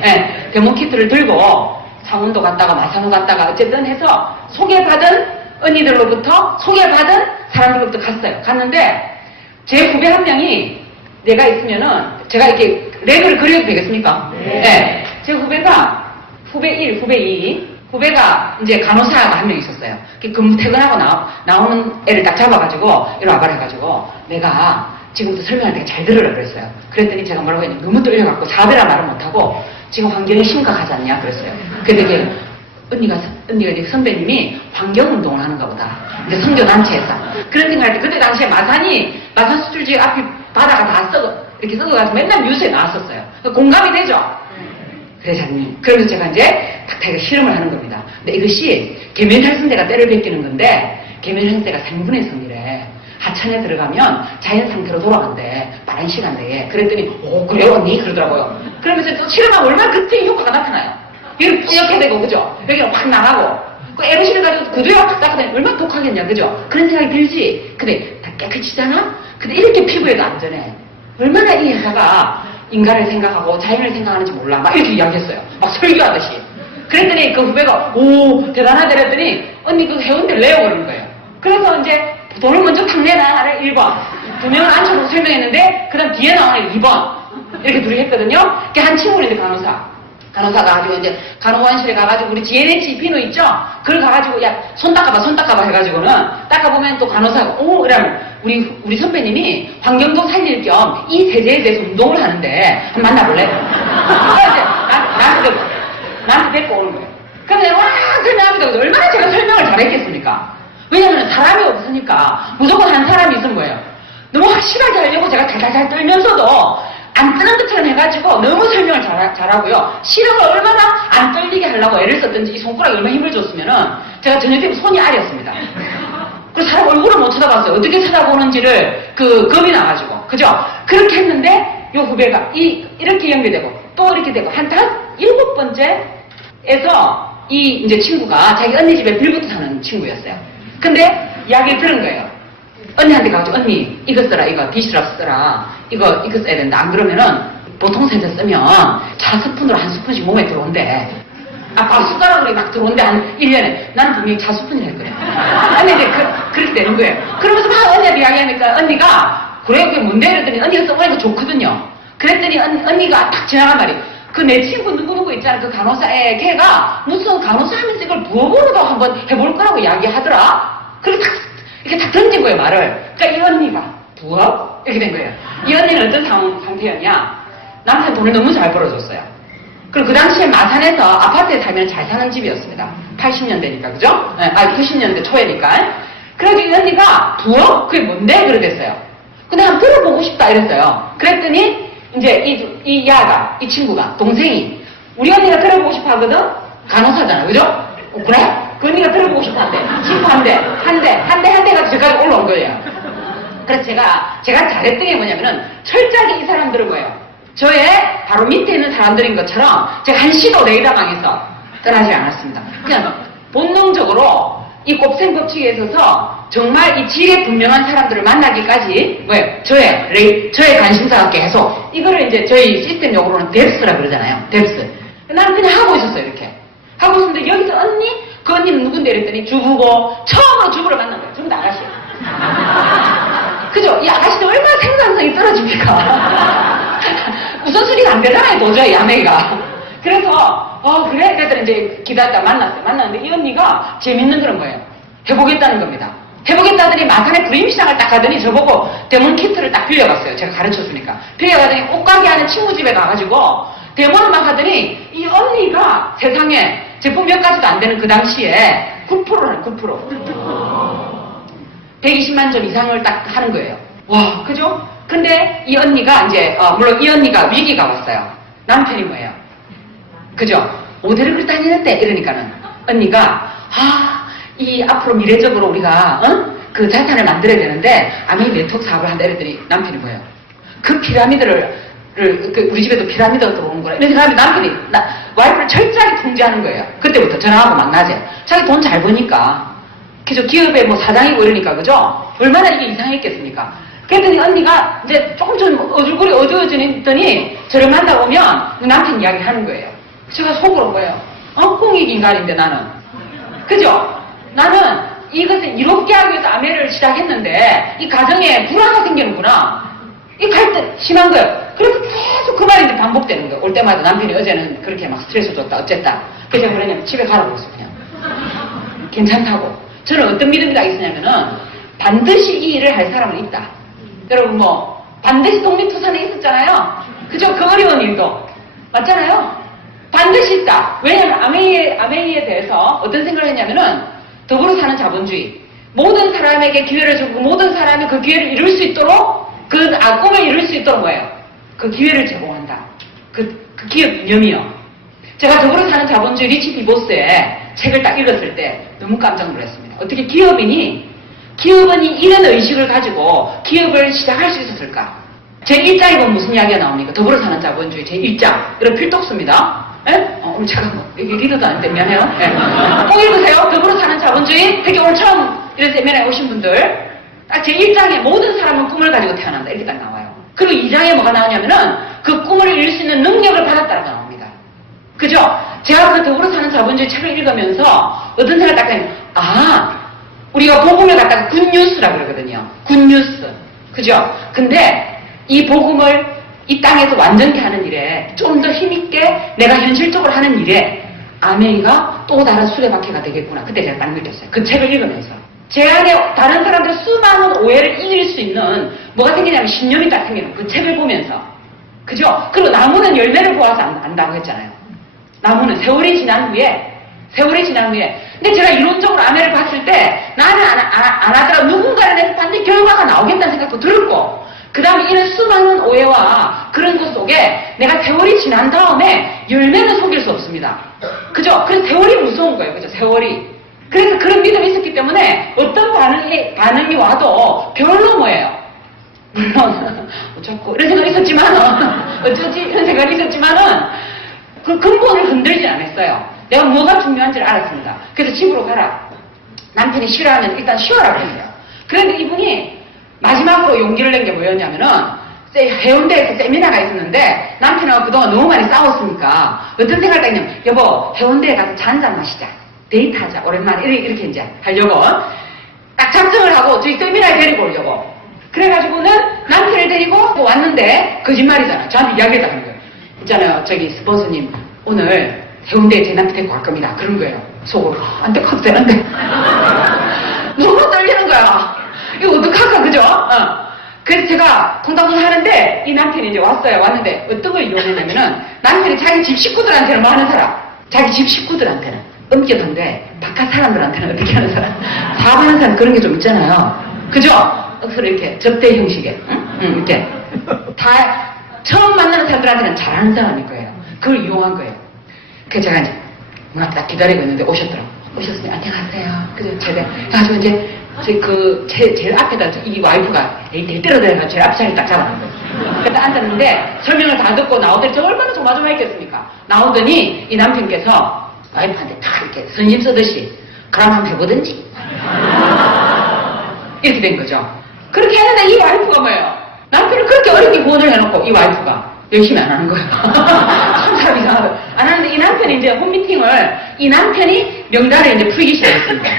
네, 데몬 키트를 들고 창원도 갔다가 마산도 갔다가 어쨌든 해서 소개받은 언니들로부터 소개받은 사람들로부터 갔어요. 갔는데 제 후배 한 명이 내가 있으면은 제가 이렇게 렉을 그려도 되겠습니까? 네. 제 후배가 후배 1, 후배 2 후배가 이제 간호사가 한 명 있었어요. 퇴근하고 나오는 애를 딱 잡아가지고 이리 와봐라 해가지고 내가 지금부터 설명할 때 잘 들으라 그랬어요. 그랬더니 제가 뭐라고 했냐면 너무 떨려갖고 사배라 말을 못하고 지금 환경이 심각하지 않냐 그랬어요. 근데 언니가 이제 선배님이 환경운동을 하는가 보다. 이제 선교단체에서. 그런 생각할 때 그때 당시에 마산 수출지역 앞이 바다가 다 이렇게 썩어가지고 맨날 뉴스에 나왔었어요. 공감이 되죠? 회장님. 그러면서 제가 이제 탁탁하게 실험을 하는 겁니다. 근데 이것이 계면탈순대가 때를 베끼는 건데 계면 형태가 생분해 성이래. 하천에 들어가면 자연 상태로 돌아간대. 빠른 시간 내에. 그랬더니 그래요 언니? 그러더라고요. 그러면서 또 실험하면 얼마나 그때 효과가 나타나요. 여기 뿌옇게 되고 그죠? 여기는 확 나가고 그 에로실을 가지고 구두에 확 닦으면 얼마나 독하겠냐 그죠? 그런 생각이 들지? 근데 다 깨끗이잖아? 근데 이렇게 피부에도 안전해. 얼마나 이 회사가 인간을 생각하고 자연을 생각하는지 몰라. 막 이렇게 이야기했어요. 막 설교하듯이. 그랬더니 그 후배가 오 대단하다 그랬더니 언니 그 회원들 내요 그러는 거예요. 그래서 이제 돈을 먼저 탁 내놔 나를 1번 2명을 앉혀놓고 설명했는데 그 다음 뒤에 나오는 2번 이렇게 둘이 했거든요. 한 친구는 이제 간호사가 가지고 이제 간호원실에 가가지고 우리 GNH 비누 있죠? 그걸 가가지고 야 손 닦아봐 해가지고는 닦아보면 또 간호사가 오 이러면 우리 선배님이 환경도 살릴 겸 이 세제에 대해서 운동을 하는데 한번 만나볼래? 나한테 데리고 오는 거예요. 그러면 와 그러면 하면서 얼마나 제가 설명을 잘했겠습니까? 왜냐면 사람이 없으니까 무조건 한 사람이 있은 거예요. 너무 확실하게 하려고 제가 달달달 떨면서도 안 뜨는 것처럼 해가지고 너무 설명을 잘하고요. 실험을 얼마나 안 떨리게 하려고 애를 썼든지 이 손가락에 얼마나 힘을 줬으면은 제가 저녁 때 손이 아렸습니다. 그래서 사람 얼굴을 못 쳐다봤어요. 어떻게 쳐다보는지를 겁이 나가지고. 그죠? 그렇게 했는데 요 후배가 이렇게 연결되고 또 이렇게 되고 한 7번째에서 이 이제 친구가 자기 언니 집에 빌부터 사는 친구였어요. 근데 이야기를 들은 거예요. 언니한테 가가지고 언니 이거 써라 이거 디시랍 써라 이거 써야 된다. 안 그러면은 보통 세제 쓰면 차 스푼으로 한 스푼씩 몸에 들어온대. 밥 숟가락으로 막 들어온대 한 1년에. 나는 분명히 차 스푼을 했거든. 근데 이제 그렇게 되는 거예요. 그러면서 막 언니한테 이야기하니까 언니가 그래 그게 뭔데 이랬더니 언니가 써보니까 좋거든요. 그랬더니 언니가 딱 지나간 말이 그 내 친구 누구누구 있잖아 그 간호사에 걔가 무슨 간호사 하면서 이걸 부업으로도 한번 해볼 거라고 이야기하더라. 그렇게 이렇게 딱 던진 거예요 말을. 그러니까 이 언니가 부업? 이렇게 된 거예요. 이 언니는 어떤 상태였냐. 남편 돈을 너무 잘 벌어줬어요. 그리고 그 당시에 마산에서 아파트에 살면 잘 사는 집이었습니다. 80년대니까 그죠? 90년대 초에니까. 그래서 이 언니가 부업? 그게 뭔데? 그러겠어요. 근데 한번 들어보고 싶다 이랬어요. 그랬더니 이제 이 야가 이 친구가 동생이 우리 언니가 들어보고 싶어 하거든? 간호사잖아 그죠? 그래? 그 언니가 들어보고 싶어 한대. 친구 한 대 가지고 저까지 올라온 거예요. 그래서 제가 잘했던 게 뭐냐면은 철저하게 이 사람들은 뭐예요? 저의 바로 밑에 있는 사람들인 것처럼 제가 한시도 레이더방에서 떠나지 않았습니다. 그냥 본능적으로 이 곱셈법칙에 있어서 정말 이 질에 분명한 사람들을 만나기까지 뭐예요? 저의 관심사가 계속 이거를 이제 저희 시스템 용어로는 뎁스라 그러잖아요. 뎁스. 나는 그냥 하고 있었어요. 이렇게 하고 있었는데 여기서 언니? 그 언니는 누군데 이랬더니 주부고 처음으로 주부를 만난 거예요. 주부도 아가씨예요. 그죠? 이 아가씨도 얼마나 생산성이 떨어집니까? 우선순위가 안 되잖아요. 도저히 아내가. 그래서 그래? 그랬더니 이제 기다렸다 만났어요. 만났는데 이 언니가 재밌는 그런 거예요. 해보겠다는 겁니다. 해보겠다더니 마산에 부임시장을 딱 가더니 저보고 데몬 키트를 딱 빌려갔어요. 제가 가르쳐주니까. 빌려가더니 옷가게 하는 친구 집에 가가지고 데몬을 막 하더니 이 언니가 세상에 제품 몇 가지도 안 되는 그 당시에 9%라는 9%. 120만 점 이상을 딱 하는 거예요. 와, 그죠? 근데 이 언니가 이제, 물론 이 언니가 위기가 왔어요. 남편이 뭐예요? 그죠? 모델을 다니는데 이러니까는 언니가, 이 앞으로 미래적으로 우리가, 그 자산을 만들어야 되는데, 아메이 네트워크 사업을 한다 이랬더니 남편이 뭐예요? 그 피라미드를 우리 집에도 피라미드가 들어오는 거라. 이렇게 하면 남편이, 와이프를 철저하게 통제하는 거예요. 그때부터 전화하고 만나재. 자기 돈 잘 버니까. 그죠? 기업의 뭐 사장이고 이러니까, 그죠? 얼마나 이게 이상했겠습니까? 그랬더니 언니가 이제 조금 좀 얼굴이 어두워지더니 저를 만나보면 남편 이야기 하는 거예요. 제가 속으로 뭐예요? 홍익인간인데 나는. 그죠? 나는 이것을 이롭게 하기 위해서 아메를 시작했는데 이 가정에 불화가 생기는구나. 이 갈등 심한 거예요. 그래서 계속 그 말이 반복되는 거예요. 올 때마다 남편이 어제는 그렇게 막 스트레스 줬다 어쨌다. 그래서 제가 그러냐면 집에 가라고 했어요. 그냥. 괜찮다고. 저는 어떤 믿음이 다 있었냐면은 반드시 이 일을 할 사람은 있다. 여러분 뭐 반드시 독립투사는 있었잖아요. 그죠? 그 어려운 일도. 맞잖아요. 반드시 있다. 왜냐하면 아메이에 대해서 어떤 생각을 했냐면은 더불어 사는 자본주의. 모든 사람에게 기회를 주고 모든 사람이 그 기회를 이룰 수 있도록 그 꿈을 이룰 수 있도록 뭐예요? 그 기회를 제공한다. 그 기업 이념이요. 제가 더불어 사는 자본주의 리치 비보스의 책을 딱 읽었을 때 너무 깜짝 놀랐습니다. 어떻게 기업인이 이런 의식을 가지고 기업을 시작할 수 있었을까? 제1장에 보면 무슨 이야기가 나옵니까? 더불어 사는 자본주의 제1장. 이런 필독수입니다. 예? 제가 뭐, 이게 리더도 안 되면해요. 예. 꼭 읽으세요. 더불어 사는 자본주의. 특히 오늘 처음 이런 세미나에 오신 분들. 딱 제1장에 모든 사람은 꿈을 가지고 태어난다. 이렇게 딱 나와요. 그리고 2장에 뭐가 나오냐면은 그 꿈을 이룰 수 있는 능력을 받았다라고 나옵니다. 그죠? 제가 그 더불어 사는 자본주의 책을 읽으면서 어떤 생각을 딱 하면, 우리가 복음을 갖다가 굿뉴스라고 그러거든요. 굿뉴스. 그죠? 근데 이 복음을 이 땅에서 완전히 하는 일에 좀 더 힘있게 내가 현실적으로 하는 일에 아메리가 또 다른 수레바퀴가 되겠구나. 그때 제가 딱 느꼈어요. 그 책을 읽으면서. 제 안에 다른 사람들 수많은 오해를 이길 수 있는 뭐가 생기냐면 신념이 딱 생기는 그 책을 보면서. 그죠? 그리고 나무는 열매를 보아서 안다고 했잖아요. 나무는 세월이 지난 후에. 근데 제가 이론적으로 아메를 봤을 때 나는 안 하더라도 누군가를 내서 반드시 결과가 나오겠다는 생각도 들었고 그 다음에 이런 수많은 오해와 그런 것 속에 내가 세월이 지난 다음에 열매는 속일 수 없습니다. 그죠? 그래서 세월이 무서운 거예요. 그죠? 세월이. 그래서 그런 믿음이 있었기 때문에 어떤 반응이 와도 별로 뭐예요. 물론 자꾸 이런 생각이 있었지만은 어쩌지 이런 생각이 있었지만은 그 근본을 흔들지 않았어요. 내가 뭐가 중요한지를 알았습니다. 그래서 집으로 가라. 남편이 싫어하면 일단 쉬어라 그랬어요. 그런데 이분이 마지막으로 용기를 낸 게 뭐였냐면은 해운대에서 세미나가 있었는데 남편하고 그동안 너무 많이 싸웠으니까 어떤 생각을 했냐면 여보 해운대에 가서 차 한잔 마시자. 데이트하자. 오랜만에 이렇게 이제 하려고 딱 작정을 하고 저희 세미나에 데리고 오려고. 그래가지고는 남편을 데리고 왔는데 거짓말이잖아. 저한테 이야기했다는 거예요. 있잖아요. 저기 스폰서님 오늘 해운대에 제 남편 데리고 갈 겁니다. 그런 거예요. 속으로. 안 돼, 가도 되는데. 너무 떨리는 거야. 이거 어떡할까, 그죠? 그래서 제가 통닭을 하는데 이 남편이 이제 왔어요. 왔는데 어떤 걸 이용했냐면은 남편이 자기 집 식구들한테는 뭐 하는 사람? 자기 집 식구들한테는 엄격한데 바깥 사람들한테는 어떻게 하는 사람? 사업하는 사람 그런 게 좀 있잖아요. 그죠? 억수로 이렇게 접대 형식에. 응? 이렇게. 다 처음 만나는 사람들한테는 잘하는 사람일 거예요. 그걸 이용한 거예요. 그래서 제가 이제 문 앞에 딱 기다리고 있는데 오셨더라고. 오셨으니 안녕하세요. 그래서 제가 해가지고 이제 제일 앞에다 이 와이프가 될 때로 돼가지고 제일 앞 자리를 딱 잡아놓은 거예요. 그래서 앉았는데 설명을 다 듣고 나오더니 저 얼마나 조마조마했겠습니까? 나오더니 이 남편께서 와이프한테 탁 이렇게 선심 쓰듯이 그럼 한번 해보든지 이렇게 된 거죠. 그렇게 했는데 이 와이프가 뭐예요? 남편을 그렇게 어렵게 구원을 해놓고 이 와이프가 열심히 안 하는 거예요. 참 사람 이상하다. 안 하는데 이 남편이 이제 홈미팅을 이 남편이 명단을 이제 풀기 시작했습니다.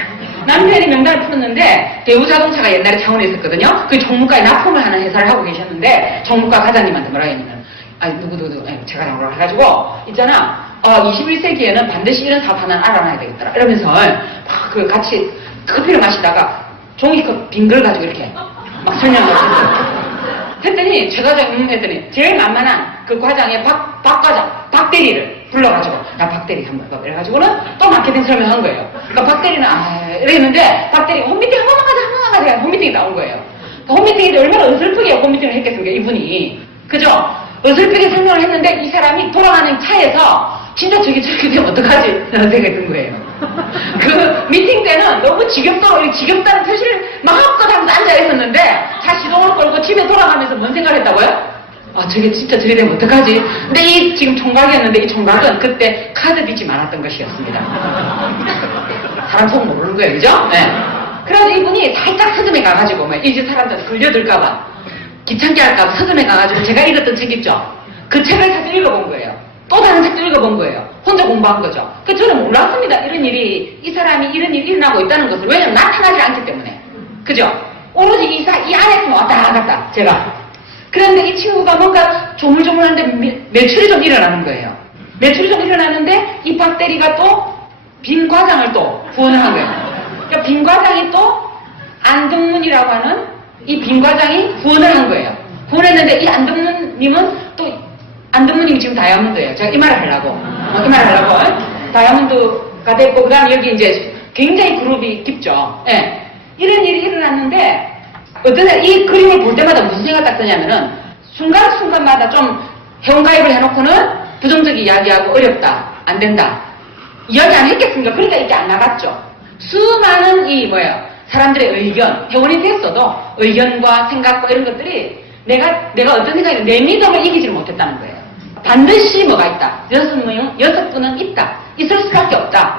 남편이 명단을 풀었는데 대우자동차가 옛날에 창원에 있었거든요. 그 종무과에 납품을 하는 회사를 하고 계셨는데 종무과 과장님한테 뭐라 했냐면 누구 제가 나오라고 해가지고 있잖아 21세기에는 반드시 이런 사업 하나는 알아놔야 되겠더라 이러면서 막 그 같이 커피를 마시다가 종이컵 빈 걸 가지고 이렇게 막 설명을 했어요. 했더니 제가 했더니 제일 만만한 그 과장의 박 과장, 박 대리를 불러가지고 나 박 대리 한번 봐. 이래가지고는 또 마케팅 설명한 거예요. 그러니까 박 대리는 이랬는데 박 대리 홈미팅 한 번만 가자 홈미팅이 나온 거예요. 홈미팅이 얼마나 어설프게 홈미팅을 했겠습니까 이분이. 그죠? 어설프게 설명을 했는데 이 사람이 돌아가는 차에서 진짜 저게 저렇게 되면 어떡하지? 라는 생각이 든 거예요. 그 미팅 때는 너무 지겹다는 표시를 마음껏 하면서 앉아있었는데 차 시동을 걸고 집에 돌아가면서 뭔 생각을 했다고요? 저게 진짜 저게 되면 어떡하지? 근데 이 지금 총각이었는데 이 총각은 그때 카드 빚이 많았던 것이었습니다. 사람 속 모르는 거예요. 그죠? 네. 그래서 이분이 살짝 서점에 가가지고 이제 사람들 걸려들까봐 귀찮게 할까봐 서점에 가가지고 제가 읽었던 책 있죠? 그 책을 사서 읽어본 거예요. 또 다른 책도 읽어본 거예요. 혼자 공부한 거죠. 그래서 저는 몰랐습니다. 이런 일이, 이 사람이 이런 일이 일어나고 있다는 것을. 왜냐면 나타나지 않기 때문에. 그죠? 오로지 이 안에서만 왔다 갔다, 제가. 그런데 이 친구가 뭔가 조물조물하는데 매출이 좀 일어나는 거예요. 매출이 좀 일어나는데 이 박 대리가 또 빈 과장을 또 구원을 한 거예요. 그러니까 빈 과장이 또 안덕문이라고 하는 이 빈 과장이 구원을 한 거예요. 구원했는데 이 안덕문님은 또 안덕문님이 지금 다이아몬드예요. 제가 이 말을 하려고. 다이아몬드가 됐고, 그 다음에 여기 이제 굉장히 그룹이 깊죠. 예. 이런 일이 일어났는데, 이 그림을 볼 때마다 무슨 생각 딱 드냐면은, 순간순간마다 좀 회원가입을 해놓고는 부정적 이야기하고 어렵다, 안 된다. 이야기 안 했겠습니까? 그러니까 이게 안 나갔죠. 수많은 사람들의 의견, 회원이 됐어도 의견과 생각과 이런 것들이 내가 어떤 생각이 내 믿음을 이기지를 못했다는 거예요. 반드시 뭐가 있다. 여섯 분은 있다. 있을 수밖에 없다.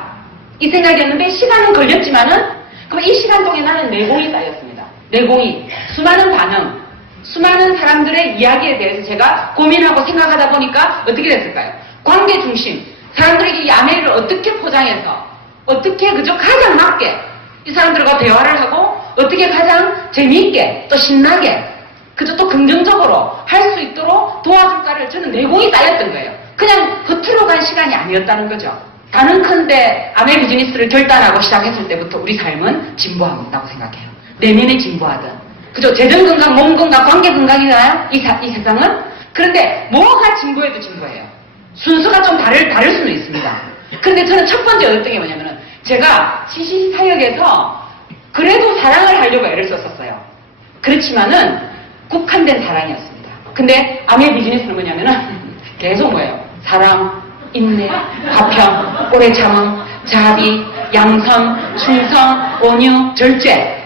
이 생각이었는데 시간은 걸렸지만은 그럼 이 시간 동안 나는 내공이 쌓였습니다. 내공이 수많은 반응, 수많은 사람들의 이야기에 대해서 제가 고민하고 생각하다 보니까 어떻게 됐을까요? 관계 중심, 사람들에게 이 아메리를 어떻게 포장해서 어떻게 그저 가장 맞게 이 사람들과 대화를 하고 어떻게 가장 재미있게 또 신나게 그저 또 긍정적으로 할 수 있도록 도와줄까를 저는 내공이 쌓였던 거예요. 그냥 겉으로 간 시간이 아니었다는 거죠. 가능컨대 아메 비즈니스를 결단하고 시작했을 때부터 우리 삶은 진보하고 있다고 생각해요. 내면이 진보하든 그죠? 재정 건강, 몸 건강, 관계 건강이잖아요. 이 세상은. 그런데 뭐가 진보해도 진보해요. 순서가 좀 다를 수는 있습니다. 그런데 저는 첫 번째 얻었던 게 뭐냐면은 제가 시시사역에서 그래도 사랑을 하려고 애를 썼었어요. 그렇지만은 국한된 사랑이었습니다. 근데 아메 비즈니스는 뭐냐면은 계속 사랑, 인내, 화평, 오래 참음, 자비, 양선, 충성, 온유, 절제.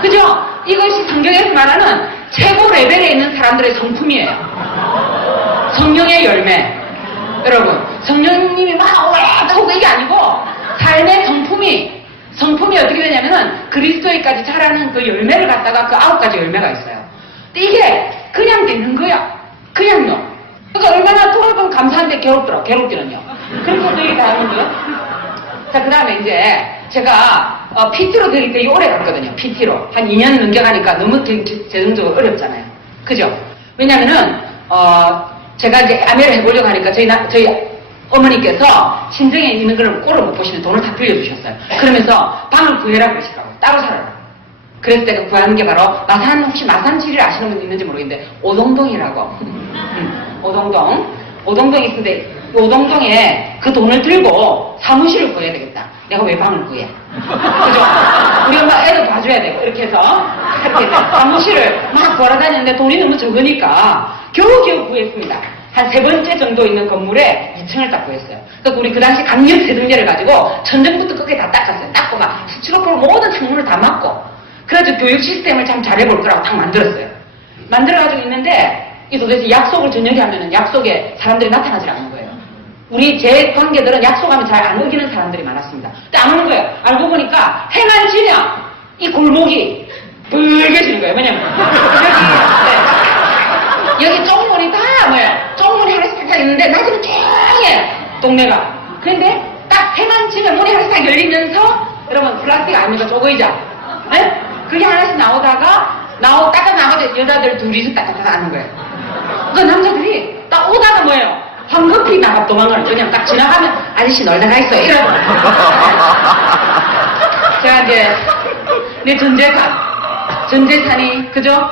그죠? 이것이 성경에서 말하는 최고 레벨에 있는 사람들의 성품이에요. 성령의 열매. 여러분, 성령님이 막 오래하고 이게 아니고 삶의 성품이 어떻게 되냐면은 그리스도에까지 자라는 그 열매를 갖다가 그 9가지 열매가 있어요. 근데 이게 그냥 되는 거야. 그냥요. 그러니까 얼마나 돌아보면 감사한데 괴롭기는요. 그래서 되게 다양한데요. 자, 그 다음에 이제 제가 PT로 되게 오래 갔거든요. PT로. 한 2년 넘겨가니까 너무 재정적으로 어렵잖아요. 그죠? 왜냐면은, 제가 이제 아메를 해보려고 하니까 저희 어머니께서 신정에 있는 걸 꼴을 못 보시면 돈을 다 빌려주셨어요. 그러면서 방을 구해라 그러시더라고요. 따로 살아라. 그래서 제가 구하는 게 바로 혹시 마산지리를 아시는 분 있는지 모르겠는데 오동동이라고. 오동동이 있는데 오동동에 그 돈을 들고 사무실을 구해야 되겠다. 내가 왜 방을 구해? 그죠? 우리 엄마 애도 봐줘야 되고 이렇게 해서 이렇게 사무실을 막 돌아다녔는데 돈이 너무 적으니까 겨우겨우 구했습니다. 한 3번째 정도 있는 건물에 2층을 딱 구했어요. 그러니까 우리 그 당시 강력 세정제를 가지고 천정부터 끝까지 다 닦았어요. 닦고 막 수치로프로 모든 창문을 다 막고 그래서 교육 시스템을 참 잘해볼 거라고 딱 만들었어요. 만들어가지고 있는데 이 도대체 약속을 저녁에 하면은 약속에 사람들이 나타나질 않는 거예요. 제 관계들은 약속하면 잘 안 어기는 사람들이 많았습니다. 근데 안 오는 거예요. 알고 보니까 해만 지면 이 골목이 붉어지는 거예요. 왜냐면 여기 쪽문이 다 쪽문이 하나씩 딱 있는데 낮에는 조용해 동네가. 그런데 딱 해만 지면 문이 하나씩 딱 열리면서 여러분 플라스틱 아닙니까? 쪼그이자. 네? 그게 하나씩 나오다가 딱 나가서 여자들 둘이서 딱 하는 거예요. 그 남자들이 딱 오다가 황급히 도망가는 거예요. 그냥 딱 지나가면 아저씨 놀다가 있어 이러고. 제가 이제 내 전재산이 그죠?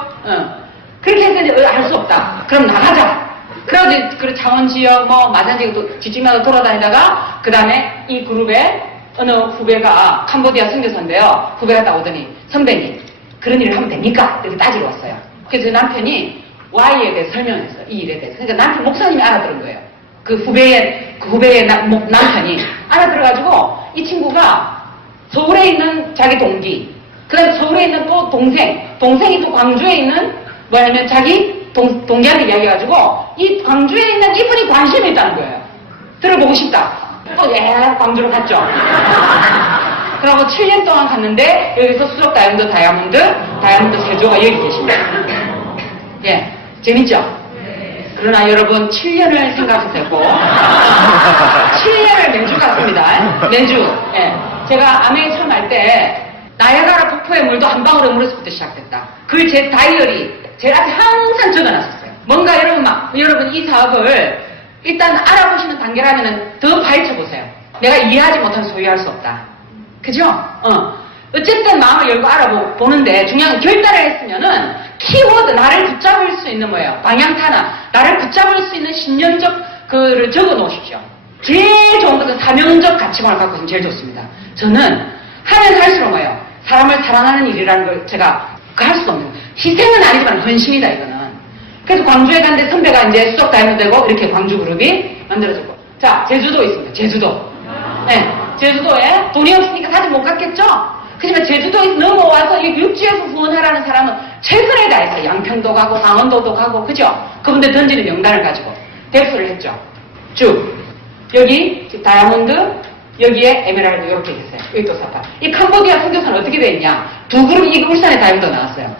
그렇게 했는데 알 수 없다. 그럼 나가자. 그래가지고 그 창원지역 마산지역 지역마다 돌아다니다가 그 다음에 이 그룹에 어느 후배가 캄보디아 선교사인데요. 후배가 딱 오더니 선배님 그런 일을 하면 됩니까? 이렇게 따지러 왔어요. 그래서 남편이 Y에 대해서 설명했어요. 이 일에 대해서. 그러니까 남편 목사님이 알아들은 거예요. 그 후배의 남편이 알아들어가지고 이 친구가 서울에 있는 자기 동기, 그 다음에 서울에 있는 또 동생이 또 광주에 있는 자기 동기한테 이야기해가지고 이 광주에 있는 이분이 관심이 있다는 거예요. 들어보고 싶다. 또 광주로 갔죠. 그러고 7년 동안 갔는데 여기서 수족 다이아몬드 세조가 여기 계십니다. 예, 재밌죠? 그러나 여러분 7년을 생각했고 7년을 매주 갔습니다. 매주. 예. 제가 아메 처음 할 때 나야가라 폭포의 물도 한 방울의 물에서부터 시작됐다. 그걸 제 다이어리 제 앞에 항상 적어놨었어요. 뭔가 여러분 이 사업을 일단 알아보시는 단계라면 더 파헤쳐보세요. 내가 이해하지 못하면 소유할 수 없다. 그죠? 어쨌든 마음을 열고 알아보는데 중요한 결단을 했으면은 키워드 나를 붙잡을 수 있는 방향타나 나를 붙잡을 수 있는 신념적 그를 적어 놓으십시오. 제일 좋은 것은 사명적 가치관을 갖고 있으면 제일 좋습니다. 저는 하면 할수록 사람을 사랑하는 일이라는 걸 제가 할 수 없는 희생은 아니지만 헌신이다 이거는. 그래서 광주에 갔는데 선배가 이제 수족 다이아몬드 되고 이렇게 광주 그룹이 만들어졌고 자 제주도 있습니다. 제주도. 네. 제주도에 돈이 없으니까 사실 못 갔겠죠? 하지만 제주도에 넘어와서 육지에서 후원하라는 사람은 최선을 다해서 양평도 가고 강원도도 가고 그죠? 그분들 던지는 명단을 가지고 대수를 했죠. 쭉 여기 다이아몬드 여기에 에메랄드 이렇게 됐어요. 여기 또 사파. 이 캄보디아 선교사는 어떻게 돼 있냐? 두 그룹 이 울산에 다이아몬드 나왔어요.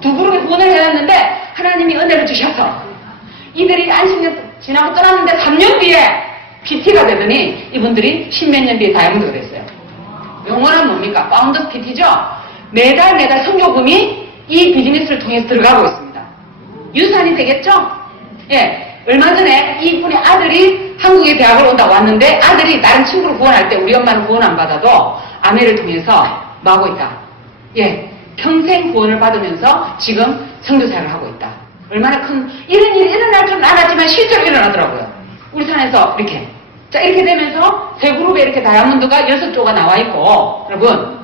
두 그룹이 후원을 해놨는데 하나님이 은혜를 주셔서 이들이 안식년 지나고 떠났는데 3년 뒤에 PT가 되더니 이분들이 10몇 년 뒤에 다이아몬드가 됐어요. 영원한 뭡니까? 파운더스 PT죠? 매달 선교금이 이 비즈니스를 통해서 들어가고 있습니다. 유산이 되겠죠? 예. 얼마 전에 이분의 아들이 한국에 대학을 온다 왔는데 아들이 다른 친구를 구원할 때 우리 엄마는 구원 안 받아도 아내를 통해서 뭐 하고 있다? 예. 평생 구원을 받으면서 지금 선교사를 하고 있다. 얼마나 큰 이런 일이 일어날 줄은 알았지만 실제로 일어나더라고요. 울산에서 이렇게 자 이렇게 되면서 세 그룹에 이렇게 다이아몬드가 6조가 나와 있고 여러분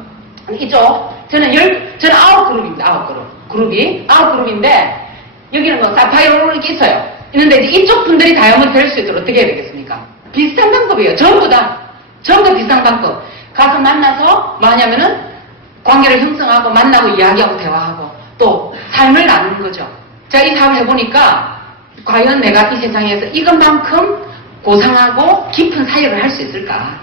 이쪽 저는 9그룹입니다. 9그룹. 9그룹인데 여기는 뭐 사파이어 이렇게 있어요. 있는데 이제 이쪽 분들이 다이아몬드 될 수 있도록 어떻게 해야 되겠습니까? 비슷한 방법이에요. 전부 다 비슷한 방법. 가서 만나서 뭐 하냐면은 관계를 형성하고 만나고 이야기하고 대화하고 또 삶을 나누는 거죠. 제가 이 사업을 해보니까 과연 내가 이 세상에서 이것만큼 고상하고 깊은 사역을 할 수 있을까?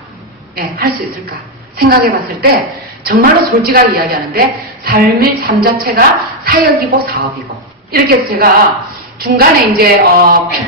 예, 할 수 있을까? 생각해 봤을 때 정말로 솔직하게 이야기하는데 삶의 삶 자체가 사역이고 사업이고 이렇게 해서 제가 중간에 이제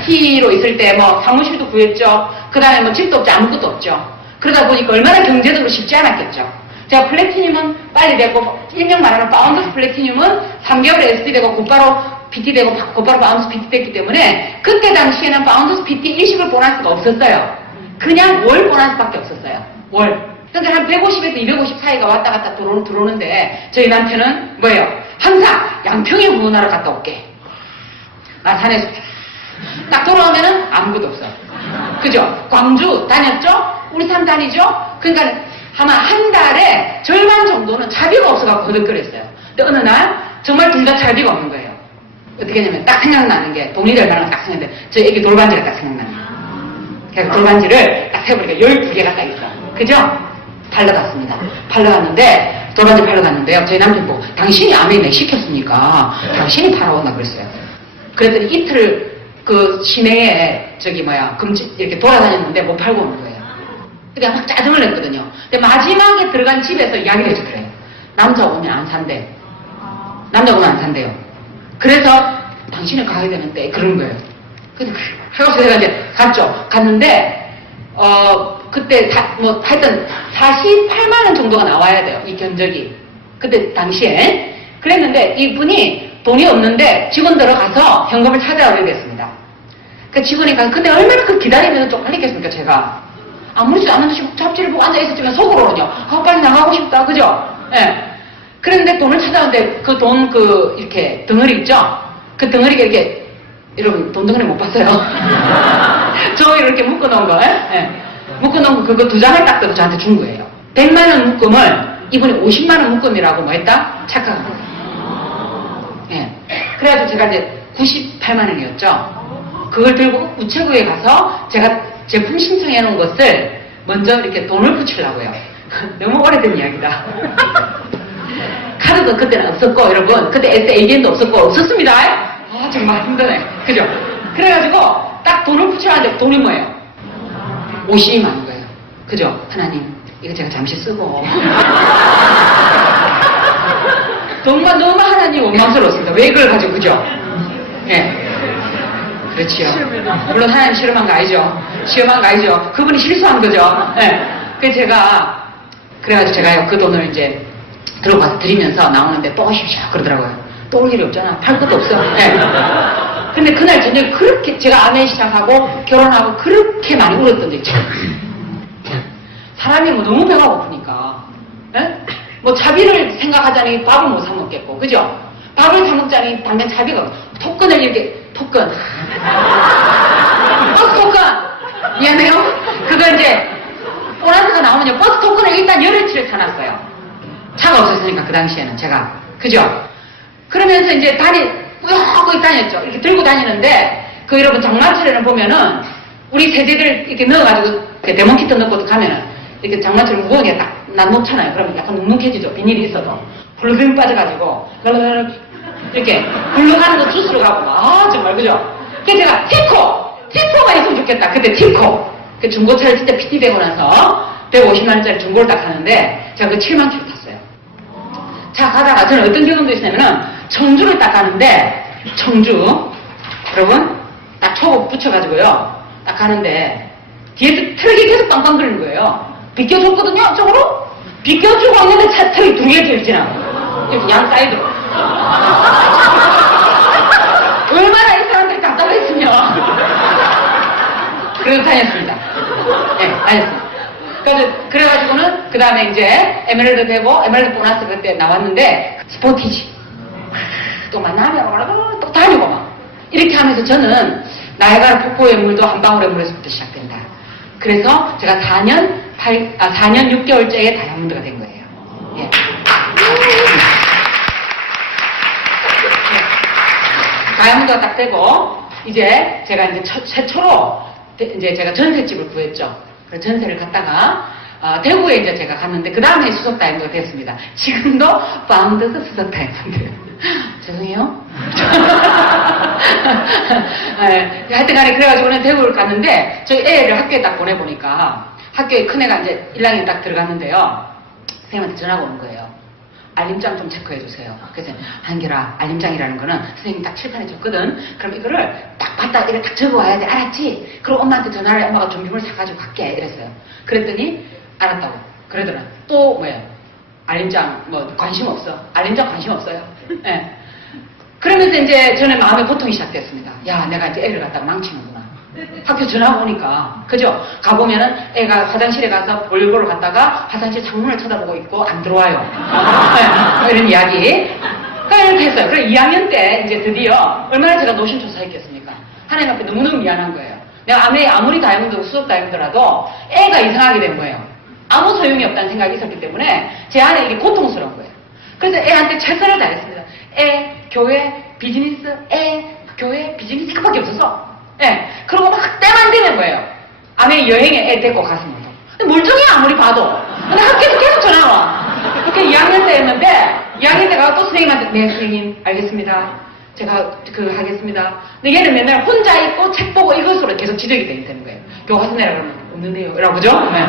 PT로 있을 때 뭐 사무실도 구했죠. 그 다음에 뭐 집도 없죠. 아무것도 없죠. 그러다 보니까 얼마나 경제적으로 쉽지 않았겠죠. 제가 플래티늄은 빨리 되고 일명 말하는 파운더스 플래티늄은 3개월에 SD 되고 곧바로 PT 되고 곧바로 파운더스 PT 됐기 때문에 그때 당시에는 파운더스 PT 일식을 보너스가 없었어요. 그냥 월 보너스밖에 없었어요. 월. 그러니까 한 150에서 250 사이가 왔다 갔다 들어오는데 저희 남편은 뭐예요? 항상 양평에 후원하러 갔다 올게. 마산에서 딱 돌아오면은 아무것도 없어. 그죠? 광주 다녔죠? 울산 다니죠? 그러니까 아마 한 달에 절반 정도는 차비가 없어갖고 거듭거렸어요. 근데 어느 날 정말 둘 다 차비가 없는 거예요. 어떻게 하냐면 딱 생각나는 게 돈이 될 만한 딱 생각나는데 저 애기 돌반지가 딱 생각나요. 그래서 돌반지를 딱 세보니까 12개가 딱 있어. 그죠? 팔러 갔습니다. 팔러 갔는데 돌반지 팔러 갔는데요. 저희 남편 보고 당신이 아멘에 시켰으니까 당신이 팔아오나 그랬어요. 그랬더니 이틀 그 시내에 이렇게 돌아다녔는데 못 팔고 오는 거예요. 그러니까 막 짜증을 냈거든요. 근데 마지막에 들어간 집에서 이야기를 해서 그래요. 남자 오면 안 산대. 남자 오면 안 산대요. 그래서 당신이 가야 되는데 그런 거예요. 그래서 제가 이제 갔죠. 갔는데 그때 하여튼 48만 원 정도가 나와야 돼요. 이 견적이. 그때 당시에 그랬는데 이분이 돈이 없는데 직원 들어가서 현금을 찾아오게 됐습니다. 그 직원이 가서 근데 얼마나 그 기다리면 쪽팔리겠습니까 제가. 아무렇지도 않은 듯이 잡지를 보고 앉아있었지만 속으로는요. 빨리 나가고 싶다. 그죠? 예. 그런데 돈을 찾아오는데 그 돈 이렇게 덩어리 있죠? 그 덩어리가 이렇게 여러분 돈 덩어리 못 봤어요? 종이로 이렇게 묶어놓은 거. 예. 묶어놓은 거 그거 2장을 딱 들어 저한테 준 거예요. 100만 원 묶음을 이분이 50만 원 묶음이라고 뭐 했다? 착각하고. 예. 그래가지고 제가 이제 98만 원이었죠. 그걸 들고 우체국에 가서 제가 제품 신청해 놓은 것을 먼저 이렇게 돈을 붙이려고요. 너무 오래된 이야기다. 카드도 그때는 없었고 여러분 그때 ATM도 없었습니다. 정말 힘드네. 그죠? 그래가지고 딱 돈을 붙여가지고 돈이 뭐예요? 50만 원 거예요. 그죠? 하나님 이거 제가 잠시 쓰고 정말 너무 하나님 원망스러웠습니다. 왜 이걸 가지고 그죠? 예. 그렇지요. 물론 하나님 실험한 거 아니죠. 시험한 거 아니죠. 그분이 실수한 거죠. 예. 그래가지고 제가요 그 돈을 이제 들어가서 드리면서 나오는데 또 오십시오 그러더라고요. 또 올 일이 없잖아. 팔 것도 없어. 예. 근데 그날 저녁에 그렇게 제가 아멘 시작하고 결혼하고 그렇게 많이 울었던 적 있죠. 사람이 뭐 너무 배가 고프니까. 예? 뭐 차비를 생각하자니 밥을 못 사 먹겠고, 그죠? 밥을 사 먹자니 당면 차비가 토큰을 이렇게 토큰. 버스 토큰. 미안해요. 그거 이제 보너스가 나오면요 버스 토큰을 일단 열흘치를 사놨어요. 차가 없었으니까 그 당시에는 제가 그죠? 그러면서 이제 꾸역꾸역 다녔죠. 이렇게 들고 다니는데 그 여러분 장마철에는 보면은 우리 세대들 이렇게 넣어가지고 데모키트 넣고 가면은 이렇게 장난처럼 무거운 게 딱 놔놓잖아요. 그러면 약간 눅눅해지죠. 비닐이 있어도. 훌렁 빠져가지고, 이렇게 훌렁하는 거 주스로 가고, 정말, 그죠? 그래서 제가 티코가 있으면 좋겠다. 그때 티코. 그 중고차를 진짜 PT 되고 나서 150만원짜리 중고를 딱 하는데, 제가 그 7만 킬로 탔어요. 자, 가다가 저는 어떤 경험도 있었냐면은, 청주를 딱 가는데, 청주, 여러분, 딱 초고 붙여가지고요. 딱 가는데, 뒤에서 트럭이 계속 빵빵 거리는 거예요. 비껴줬거든요, 쪽으로? 비껴주고 있는데 차 트럭이 2개 지나. 이렇게 양 사이드로. 얼마나 이 사람들이 답답했으면. 그래서 다녔습니다. 네, 다녔습니다. 그래가지고는, 그 다음에 이제, 에메랄드 되고, 에메랄드 보너스 그때 나왔는데, 스포티지. 또 만나면, 또 다니고 막. 이렇게 하면서 저는, 나이아가라 폭포의 물도 한 방울의 물에서부터 시작된다. 그래서 제가 4년 6개월째에 다이아몬드가 된 거예요. 예. 다이아몬드가 딱 되고, 이제 제가 이제 최초로, 이제 제가 전셋집을 구했죠. 그래서 전세를 갔다가, 대구에 이제 제가 갔는데, 그 다음에 수석 다이아몬드가 됐습니다. 지금도 파운드에서 수석 다이아몬드. 죄송해요. 네, 하여튼 간에 그래가지고는 대구를 갔는데, 저희 애를 학교에 딱 보내보니까, 학교에 큰애가 이제 1학년 딱 들어갔는데요. 선생님한테 전화가 오는 거예요. 알림장 좀 체크해주세요. 그래서, 한결아, 알림장이라는 거는 선생님이 딱 칠판에 줬거든. 그럼 이거를 딱 봤다, 이렇게 딱 적어와야 돼. 알았지? 그럼 엄마한테 전화를 해. 엄마가 준비물 사가지고 갈게. 이랬어요. 그랬더니, 알았다고. 그러더라. 또, 뭐야. 알림장, 관심 없어. 알림장 관심 없어요. 예. 네. 그러면서 이제 저는 마음의 고통이 시작됐습니다. 야, 내가 이제 애를 갖다가 망치는구나. 학교 전화가 오니까. 그죠? 가보면은 애가 화장실에 가서 볼보러 갔다가 화장실 창문을 쳐다보고 있고 안 들어와요. 네. 이런 이야기. 그러니까 이렇게 했어요. 그래서 2학년 때 이제 드디어 얼마나 제가 노심초사했겠습니까? 하나님 앞에 너무너무 미안한 거예요. 내가 아무리 다이아몬드, 수석 다이아몬드라도 애가 이상하게 된 거예요. 아무 소용이 없다는 생각이 있었기 때문에 제 안에 이게 고통스러운 거예요. 그래서 애한테 최선을 다했습니다. 애, 교회, 비즈니스, 교회, 비즈니스 이것밖에 없었어. 예. 그러고 막 때만 되는 거예요. 아내 여행에 애 데리고 갔습니다. 멀쩡해 아무리 봐도. 근데 학교에서 계속 전화 와. 그렇게 2학년 때였는데 2학년 때 가서 또 선생님한테 네 선생님 알겠습니다. 제가 하겠습니다. 근데 얘는 맨날 혼자 있고 책 보고 이것으로 계속 지적이 되는 거예요. 교과서 내라 그러면 없는데요. 라고 그죠? 네.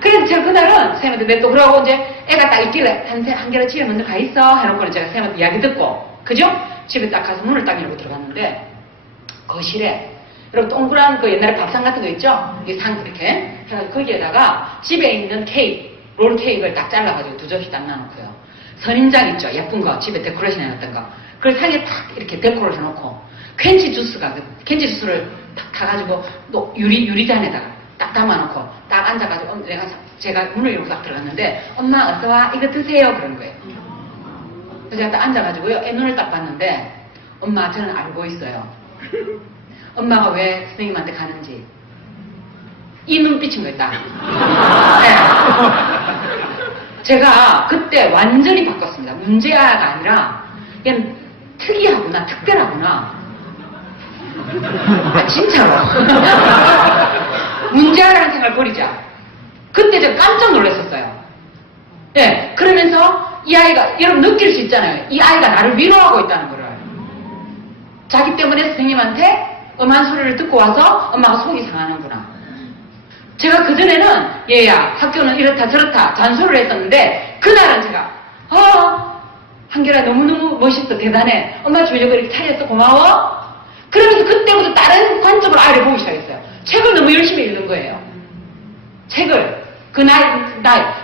그래서 제가 그날은 선생님한테 내 또 그러고 이제 애가 딱 있길래 한결에 집에 먼저 가 있어 해놓고는 제가 선생님한테 이야기 듣고 그죠? 집에 딱 가서 문을 딱 열고 들어갔는데 거실에 여러분 동그란 그 옛날에 밥상 같은 거 있죠? 이 상 이렇게 해가지고 거기에다가 집에 있는 케이크 롤 케이크를 딱 잘라가지고 2접시 딱 놔놓고요. 선인장 있죠? 예쁜 거 집에 데코레이션 해놨던 거 그걸 상에 딱 이렇게 데코를 해놓고 캔치 주스를 탁 타가지고 또 유리잔에다가 딱 담아놓고 딱 앉아가지고 제가 문을 열고 딱 들어갔는데 엄마 어서와 이거 드세요 그런 거예요. 그래서 제가 딱 앉아가지고요 애 눈을 딱 봤는데 엄마 저는 알고 있어요. 엄마가 왜 선생님한테 가는지 이 눈빛인 거였다. 네. 제가 그때 완전히 바꿨습니다. 문제아가 아니라 그냥 특이하구나 특별하구나. 진짜로. 문제아라는 생각을 버리자. 그때 제가 깜짝 놀랐었어요. 네, 그러면서 이 아이가 여러분 느낄 수 있잖아요. 이 아이가 나를 위로하고 있다는 거를. 자기 때문에 선생님한테 엄한 소리를 듣고 와서 엄마가 속이 상하는구나. 제가 그전에는 얘야 학교는 이렇다 저렇다 잔소리를 했었는데 그날은 제가 한결아 너무너무 멋있어 대단해 엄마 주려고 이렇게 차렸어 고마워 그러면서 그때부터 다른 관점으로 아이를 보기 시작했어요. 책을 너무 열심히 읽는 거예요. 책을 그 나이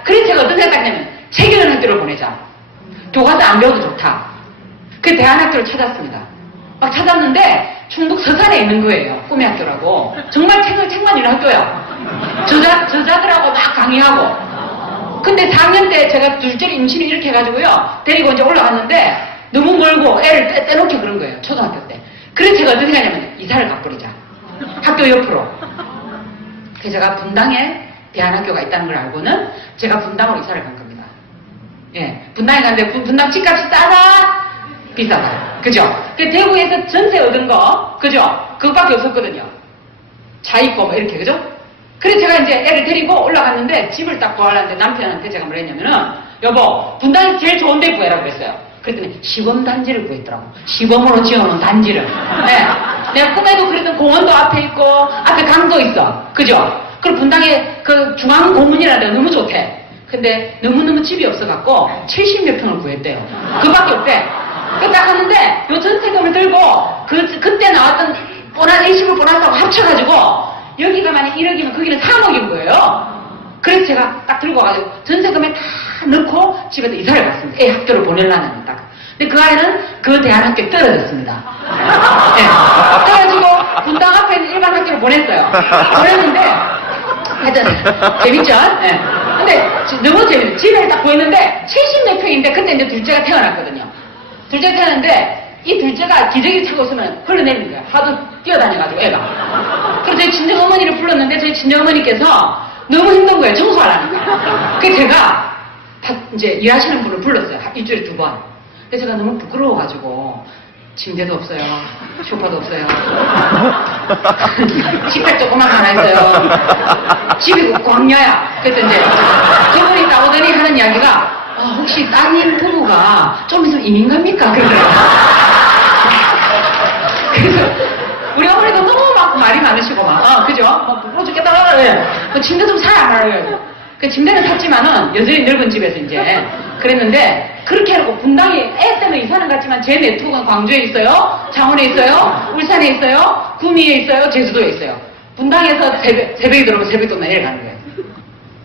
그래서 제가 어떤 생각했냐면 책 읽는 학교를 보내자. 교과서 안 배워도 좋다. 그 대안학교를 찾았습니다. 막 찾았는데 충북 서산에 있는 거예요. 꿈의 학교라고. 정말 책만 읽는 학교야. 저자들하고 막 강의하고. 근데 4학년 때 제가 둘째 임신을 이렇게 해가지고요. 데리고 이제 올라갔는데 너무 멀고 애를 떼놓기 그런 거예요. 초등학교 때. 그래서 제가 어떻게 하냐면 이사를 가버리자. 학교 옆으로. 그래서 제가 분당에 대안학교가 있다는 걸 알고는 제가 분당으로 이사를 간 겁니다. 예, 분당에 갔는데 분당 집값이 싸다? 비싸다. 그죠? 대구에서 전세 얻은 거, 그죠? 그것밖에 없었거든요. 차 있고 뭐 이렇게, 그죠? 그래서 제가 이제 애를 데리고 올라갔는데 집을 딱 구하려는데 남편한테 제가 뭘 했냐면은 여보 분당에서 제일 좋은 데 구해라고 그랬어요. 그랬더니 시범단지를 구했더라고. 시범으로 지어놓은 단지를. 네. 내가 꿈에도 그랬던 공원도 앞에 있고 앞에 강도 있어. 그죠? 그리고 분당에 그 중앙공원이라는 데가 너무 좋대. 근데 너무너무 집이 없어갖고 70몇 평을 구했대요. 그밖에 없대. 그 딱 하는데 요 전세금을 들고 그때 나왔던 일시불 보너스하고 합쳐가지고 여기가 만약 1억이면 거기는 3억인 거예요. 그래서 제가 딱 들고 와가지고 전세금에 다 넣고 집에서 이사를 갔습니다. 애 학교를 보내려는 딱. 근데 그 아이는 그 대안학교에 떨어졌습니다. 네. 떨어지고 분당 앞에 있는 일반 학교를 보냈어요. 보냈는데 하여튼 재밌죠? 네. 근데 너무 재밌어요. 집에 딱 보였는데 70몇 평인데 그때 이제 둘째가 태어났거든요. 둘째가 태어났는데 이 둘째가 기저귀를 차고 있으면 흘러내리는 거예요. 하도 뛰어다녀가지고 애가. 그래서 저희 친정어머니를 불렀는데 저희 친정어머니께서 너무 힘든 거예요. 청소하라니까. 그래서 제가 이제 일하시는 분을 불렀어요. 일주일에 2번. 근데 제가 너무 부끄러워가지고 침대도 없어요. 소파도 없어요. 식탁 조그만 하나 있어요. 집이 광야야. 그래서 이제 저분이 나오더니 하는 이야기가 혹시 따님 부부가 좀 있으면 이민 갑니까? 그러더라고요. 그래서 우리 어머니도 너무 막 말이 많으시고 막 그죠? 막 부끄러워 죽겠다. 그 침대 좀 사야 말아요. 그 침대는 샀지만은 여전히 넓은 집에서 이제 그랬는데 그렇게 하고 분당이 애 때문에 이사는 갔지만 제 네트워크는 광주에 있어요, 장원에 있어요, 울산에 있어요, 구미에 있어요, 제주도에 있어요. 분당에서 새벽이 들어오면 새벽도 내려가는 거예요.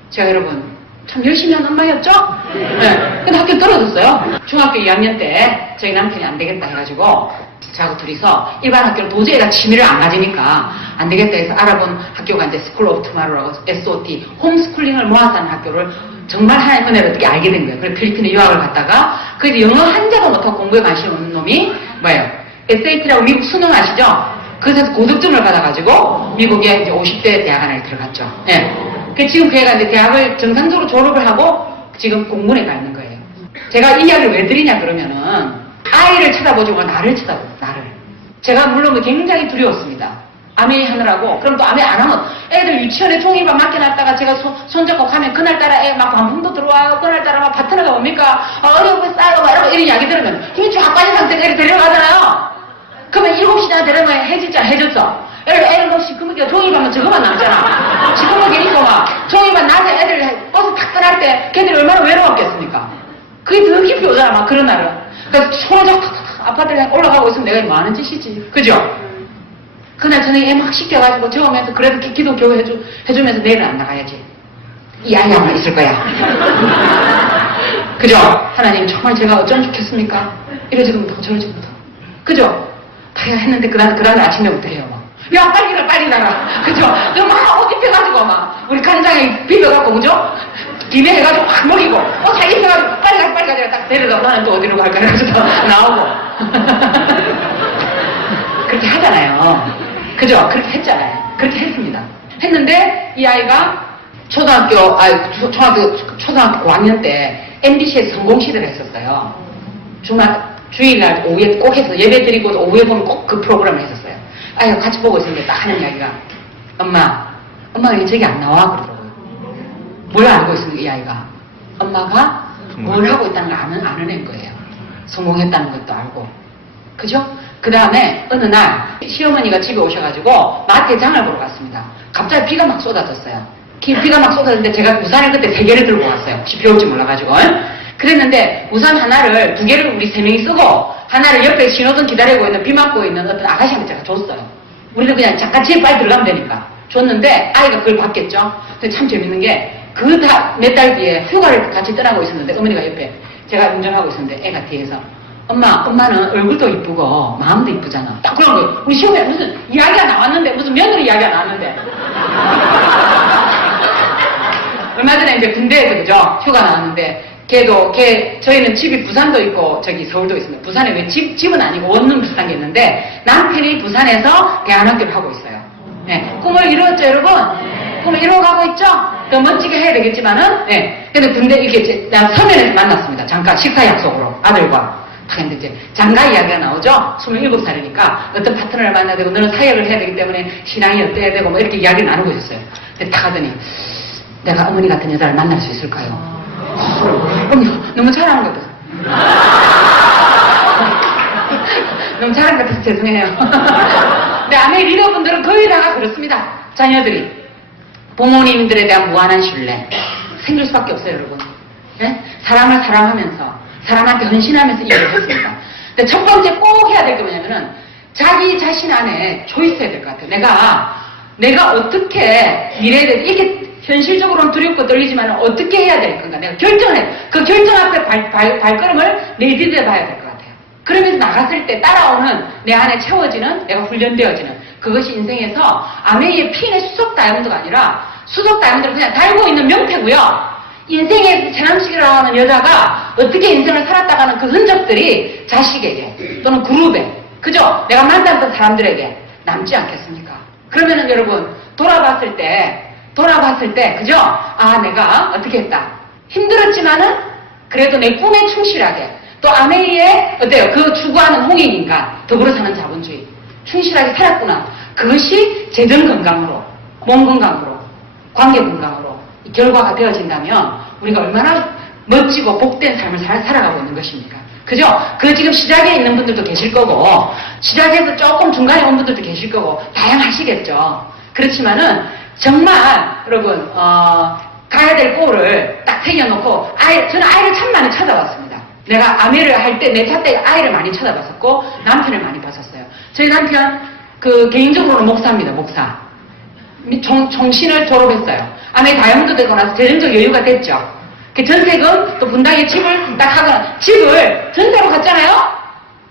제가 여러분 참 열심히 한 엄마였죠? 네. 근데 학교 떨어졌어요. 중학교 2학년 때 저희 남편이 안 되겠다 해가지고 저하고 둘이서 일반 학교를 도저히 애가 취미를 안 가지니까 안 되겠다 해서 알아본 학교가 이제 스쿨 오브 투마로라고 SOT 홈스쿨링을 모아서 하는 학교를 정말 하나의 은혜를 어떻게 알게 된 거예요. 그래서 필리핀에 유학을 갔다가 그래서 영어 한자도 못하고 공부에 관심이 없는 놈이 뭐예요? SAT라고 미국 수능 아시죠? 그래서 고득점을 받아가지고 미국에 이제 50대 대학원에 들어갔죠. 네. 그 지금 그 애가 이제 대학을 정상적으로 졸업을 하고 지금 공군에 가 있는 거예요. 제가 이 이야기를 왜 드리냐 그러면은 아이를 쳐다보지 말고 나를 쳐다보고 나를. 제가 물론 굉장히 두려웠습니다. 아메이 하느라고. 그럼 또 아메이 안 하면 애들 유치원에 종이밥 맡겨놨다가 제가 손잡고 가면 그날따라 애 막 반품도 들어와요. 그날따라 막 파트너가 뭡니까? 어려워 싸요. 막 이런 이야기 들으면 힘이 쫙 빠진 상태에서 애를 데려가잖아요. 그러면 7시나 데려면 해줬어. 애를 없이 그렇게 종이밥만 저거만 남잖아. 시커멓게 있고 막 종이밥 낮에 애들 버스 탁 떠날 때 걔들이 얼마나 외로웠겠습니까? 그게 더 깊이 오잖아. 막 그런 날은. 그래서 손을 잡고 아파트에 올라가고 있으면 내가 뭐 하는 짓이지. 그죠? 그날 저녁에 애 막 시켜가지고 저으면서 그래도 기도 겨우 해주면서 내일은 안 나가야지. 이 아이 하나 있을 거야. 그죠? 하나님 정말 제가 어쩌면 좋겠습니까? 이러지도 못하고 저러지도 못하고. 그죠? 다 했는데 그다음 아침에부터 해요. 막. 야 빨리 나가. 그죠? 막 옷 입혀가지고 막 우리 간장에 비벼갖고 그죠? 김에 해가지고 확 먹이고 잘 입혀가지고 빨리 가자 딱 데려다 나는 또 어디로 갈까 해서 나오고 그렇게 하잖아요. 그죠? 그렇게 했잖아요. 그렇게 했습니다. 했는데 이 아이가 초등학교 5학년 때 MBC에서 성공시대를 했었어요. 주일날 오후에 꼭 해서 예배 드리고 오후에 보면 꼭 그 프로그램을 했었어요. 아이가 같이 보고 있었는데 딱 하는 이야기가 엄마가 왜 저기 안 나와? 그러더라고요. 뭘 알고 있습니까, 이 아이가? 엄마가 뭘 하고 있다는 걸 아는 애인 거예요. 성공했다는 것도 알고. 그죠? 그 다음에 어느 날 시어머니가 집에 오셔가지고 마트에 장을 보러 갔습니다. 갑자기 비가 막 쏟아졌어요. 비가 막 쏟아졌는데 제가 우산을 그때 3개를 들고 왔어요. 혹시 비 올지 몰라가지고. 그랬는데 우산 하나를 2개를 우리 3명이 쓰고 하나를 옆에 신호등 기다리고 있는 비 맞고 있는 어떤 아가씨한테 제가 줬어요. 우리는 그냥 잠깐 집에 빨리 들어가면 되니까. 줬는데 아이가 그걸 봤겠죠. 근데 참 재밌는 게 몇 달 뒤에 휴가를 같이 떠나고 있었는데 어머니가 옆에 제가 운전하고 있었는데 애가 뒤에서 엄마는 얼굴도 이쁘고 마음도 이쁘잖아. 딱 그런 거예요. 우리 시험에 무슨 이야기가 나왔는데 무슨 며느리 이야기가 나왔는데 얼마 전에 이제 군대에서 그죠? 휴가 나왔는데 저희는 집이 부산도 있고 저기 서울도 있습니다. 부산에 왜 집은 아니고 원룸 비슷한 게 있는데 남편이 부산에서 대안학교를 하고 있어요. 네. 꿈을 이루었죠 여러분? 꿈을 이루어가고 있죠? 더 멋지게 해야 되겠지만은 근데 군대 이렇게 서면에서 만났습니다. 잠깐 식사 약속으로 아들과 하는데 이제 장가 이야기가 나오죠. 27살이니까 어떤 파트너를 만나야 되고 너는 사역을 해야 되기 때문에 신앙이 어때야 되고 뭐 이렇게 이야기를 나누고 있었어요. 근데 딱 하더니 내가 어머니 같은 여자를 만날 수 있을까요? 어머니 너무 잘하는 것 같아서 너무 잘한 것 같아서 죄송해요. 근데 아메 리더분들은 거의 다가 그렇습니다. 자녀들이 부모님들에 대한 무한한 신뢰 생길 수밖에 없어요, 여러분. 네? 사람을 사랑하면서 사람한테 헌신하면서 일을 했습니다. 근데 첫 번째 꼭 해야 될 게 뭐냐면은 자기 자신 안에 초이스 해야 될 것 같아요. 내가 어떻게 미래에 대해 이게 현실적으로는 두렵고 떨리지만 어떻게 해야 될 건가 내가 결정해. 그 결정 앞에 발걸음을 내디뎌 봐야 될 것 같아요. 그러면서 나갔을 때 따라오는 내 안에 채워지는 내가 훈련되어지는 그것이 인생에서 아메이의 핀의 수석 다이아몬드가 아니라 수석 다이아몬드를 그냥 달고 있는 명패고요. 인생의 재남식이라고 하는 여자가 어떻게 인생을 살았다가는 그 흔적들이 자식에게 또는 그룹에 그죠? 내가 만났던 사람들에게 남지 않겠습니까? 그러면은 여러분 돌아봤을 때 그죠? 아 내가 어떻게 했다 힘들었지만은 그래도 내 꿈에 충실하게 또 아메이의 어때요? 그 추구하는 홍익인간 더불어 사는 자본주의 충실하게 살았구나. 그것이 재정 건강으로 몸 건강으로 관계 건강으로 이 결과가 되어진다면 우리가 얼마나 멋지고 복된 삶을 살아가고 있는 것입니까? 그죠? 그 지금 시작에 있는 분들도 계실 거고 시작에서 조금 중간에 온 분들도 계실 거고 다양하시겠죠. 그렇지만은 정말 여러분 가야 될 골을 딱 새겨놓고 저는 아이를 참 많이 찾아봤습니다. 내가 아메를 할 때 내 차 때 아이를 많이 찾아봤었고 남편을 많이 봤었어요. 저희 남편 그 개인적으로는 목사입니다. 목사. 총신을 졸업했어요. 아메 다이아몬드 되고 나서 재정적 여유가 됐죠. 그 전세금 또 분당에 집을 딱 하거나 집을 전세로 갔잖아요.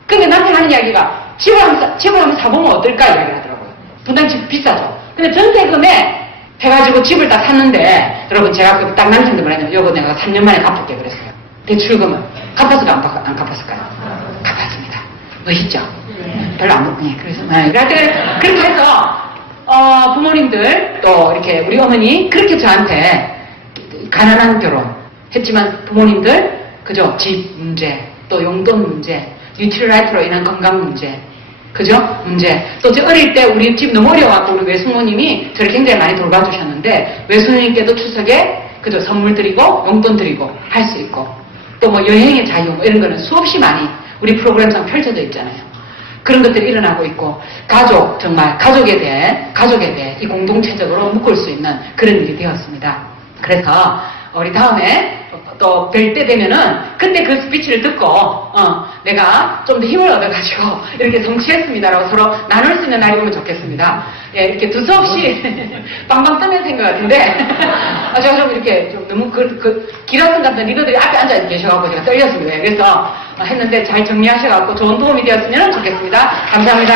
근데 남편 하는 이야기가 집을 한번 사보면 어떨까 이야기를 하더라고요. 분당 집 비싸죠. 근데 전세금에 해가지고 집을 딱 샀는데 여러분 제가 딱 남편도 말했냐면 여보 내가 3년 만에 갚을게 그랬어요. 대출금을 갚았을까 안 갚았을까요? 갚았습니다. 멋있죠? 별로 안 먹네. 그래서 그렇게 해서 부모님들 또 이렇게 우리 어머니 그렇게 저한테 가난한 결혼 했지만 부모님들 그죠? 집 문제 또 용돈 문제 뉴트리라이트로 인한 건강 문제 그죠? 문제 또 저 어릴 때 우리 집 너무 어려워갖고 우리 외숙모님이 저를 굉장히 많이 돌봐주셨는데 외숙모님께도 추석에 그죠? 선물 드리고 용돈 드리고 할 수 있고 또 뭐 여행의 자유 뭐 이런 거는 수없이 많이 우리 프로그램상 펼쳐져 있잖아요. 그런 것들이 일어나고 있고 가족 정말 가족에 대해 이 공동체적으로 묶을 수 있는 그런 일이 되었습니다. 그래서 우리 다음에 또 뵐 때 되면은 그때 그 스피치를 듣고 내가 좀 더 힘을 얻어가지고 이렇게 성취했습니다라고 서로 나눌 수 있는 날이 오면 좋겠습니다. 예, 이렇게 두서없이 빵빵 뜨면서 한 것 같은데 제가 좀 이렇게 좀 너무 기라성 같은 리더들이 앞에 앉아 계셔가지고 제가 떨렸습니다. 그래서 했는데 잘 정리하셔가지고 좋은 도움이 되었으면 좋겠습니다. 감사합니다.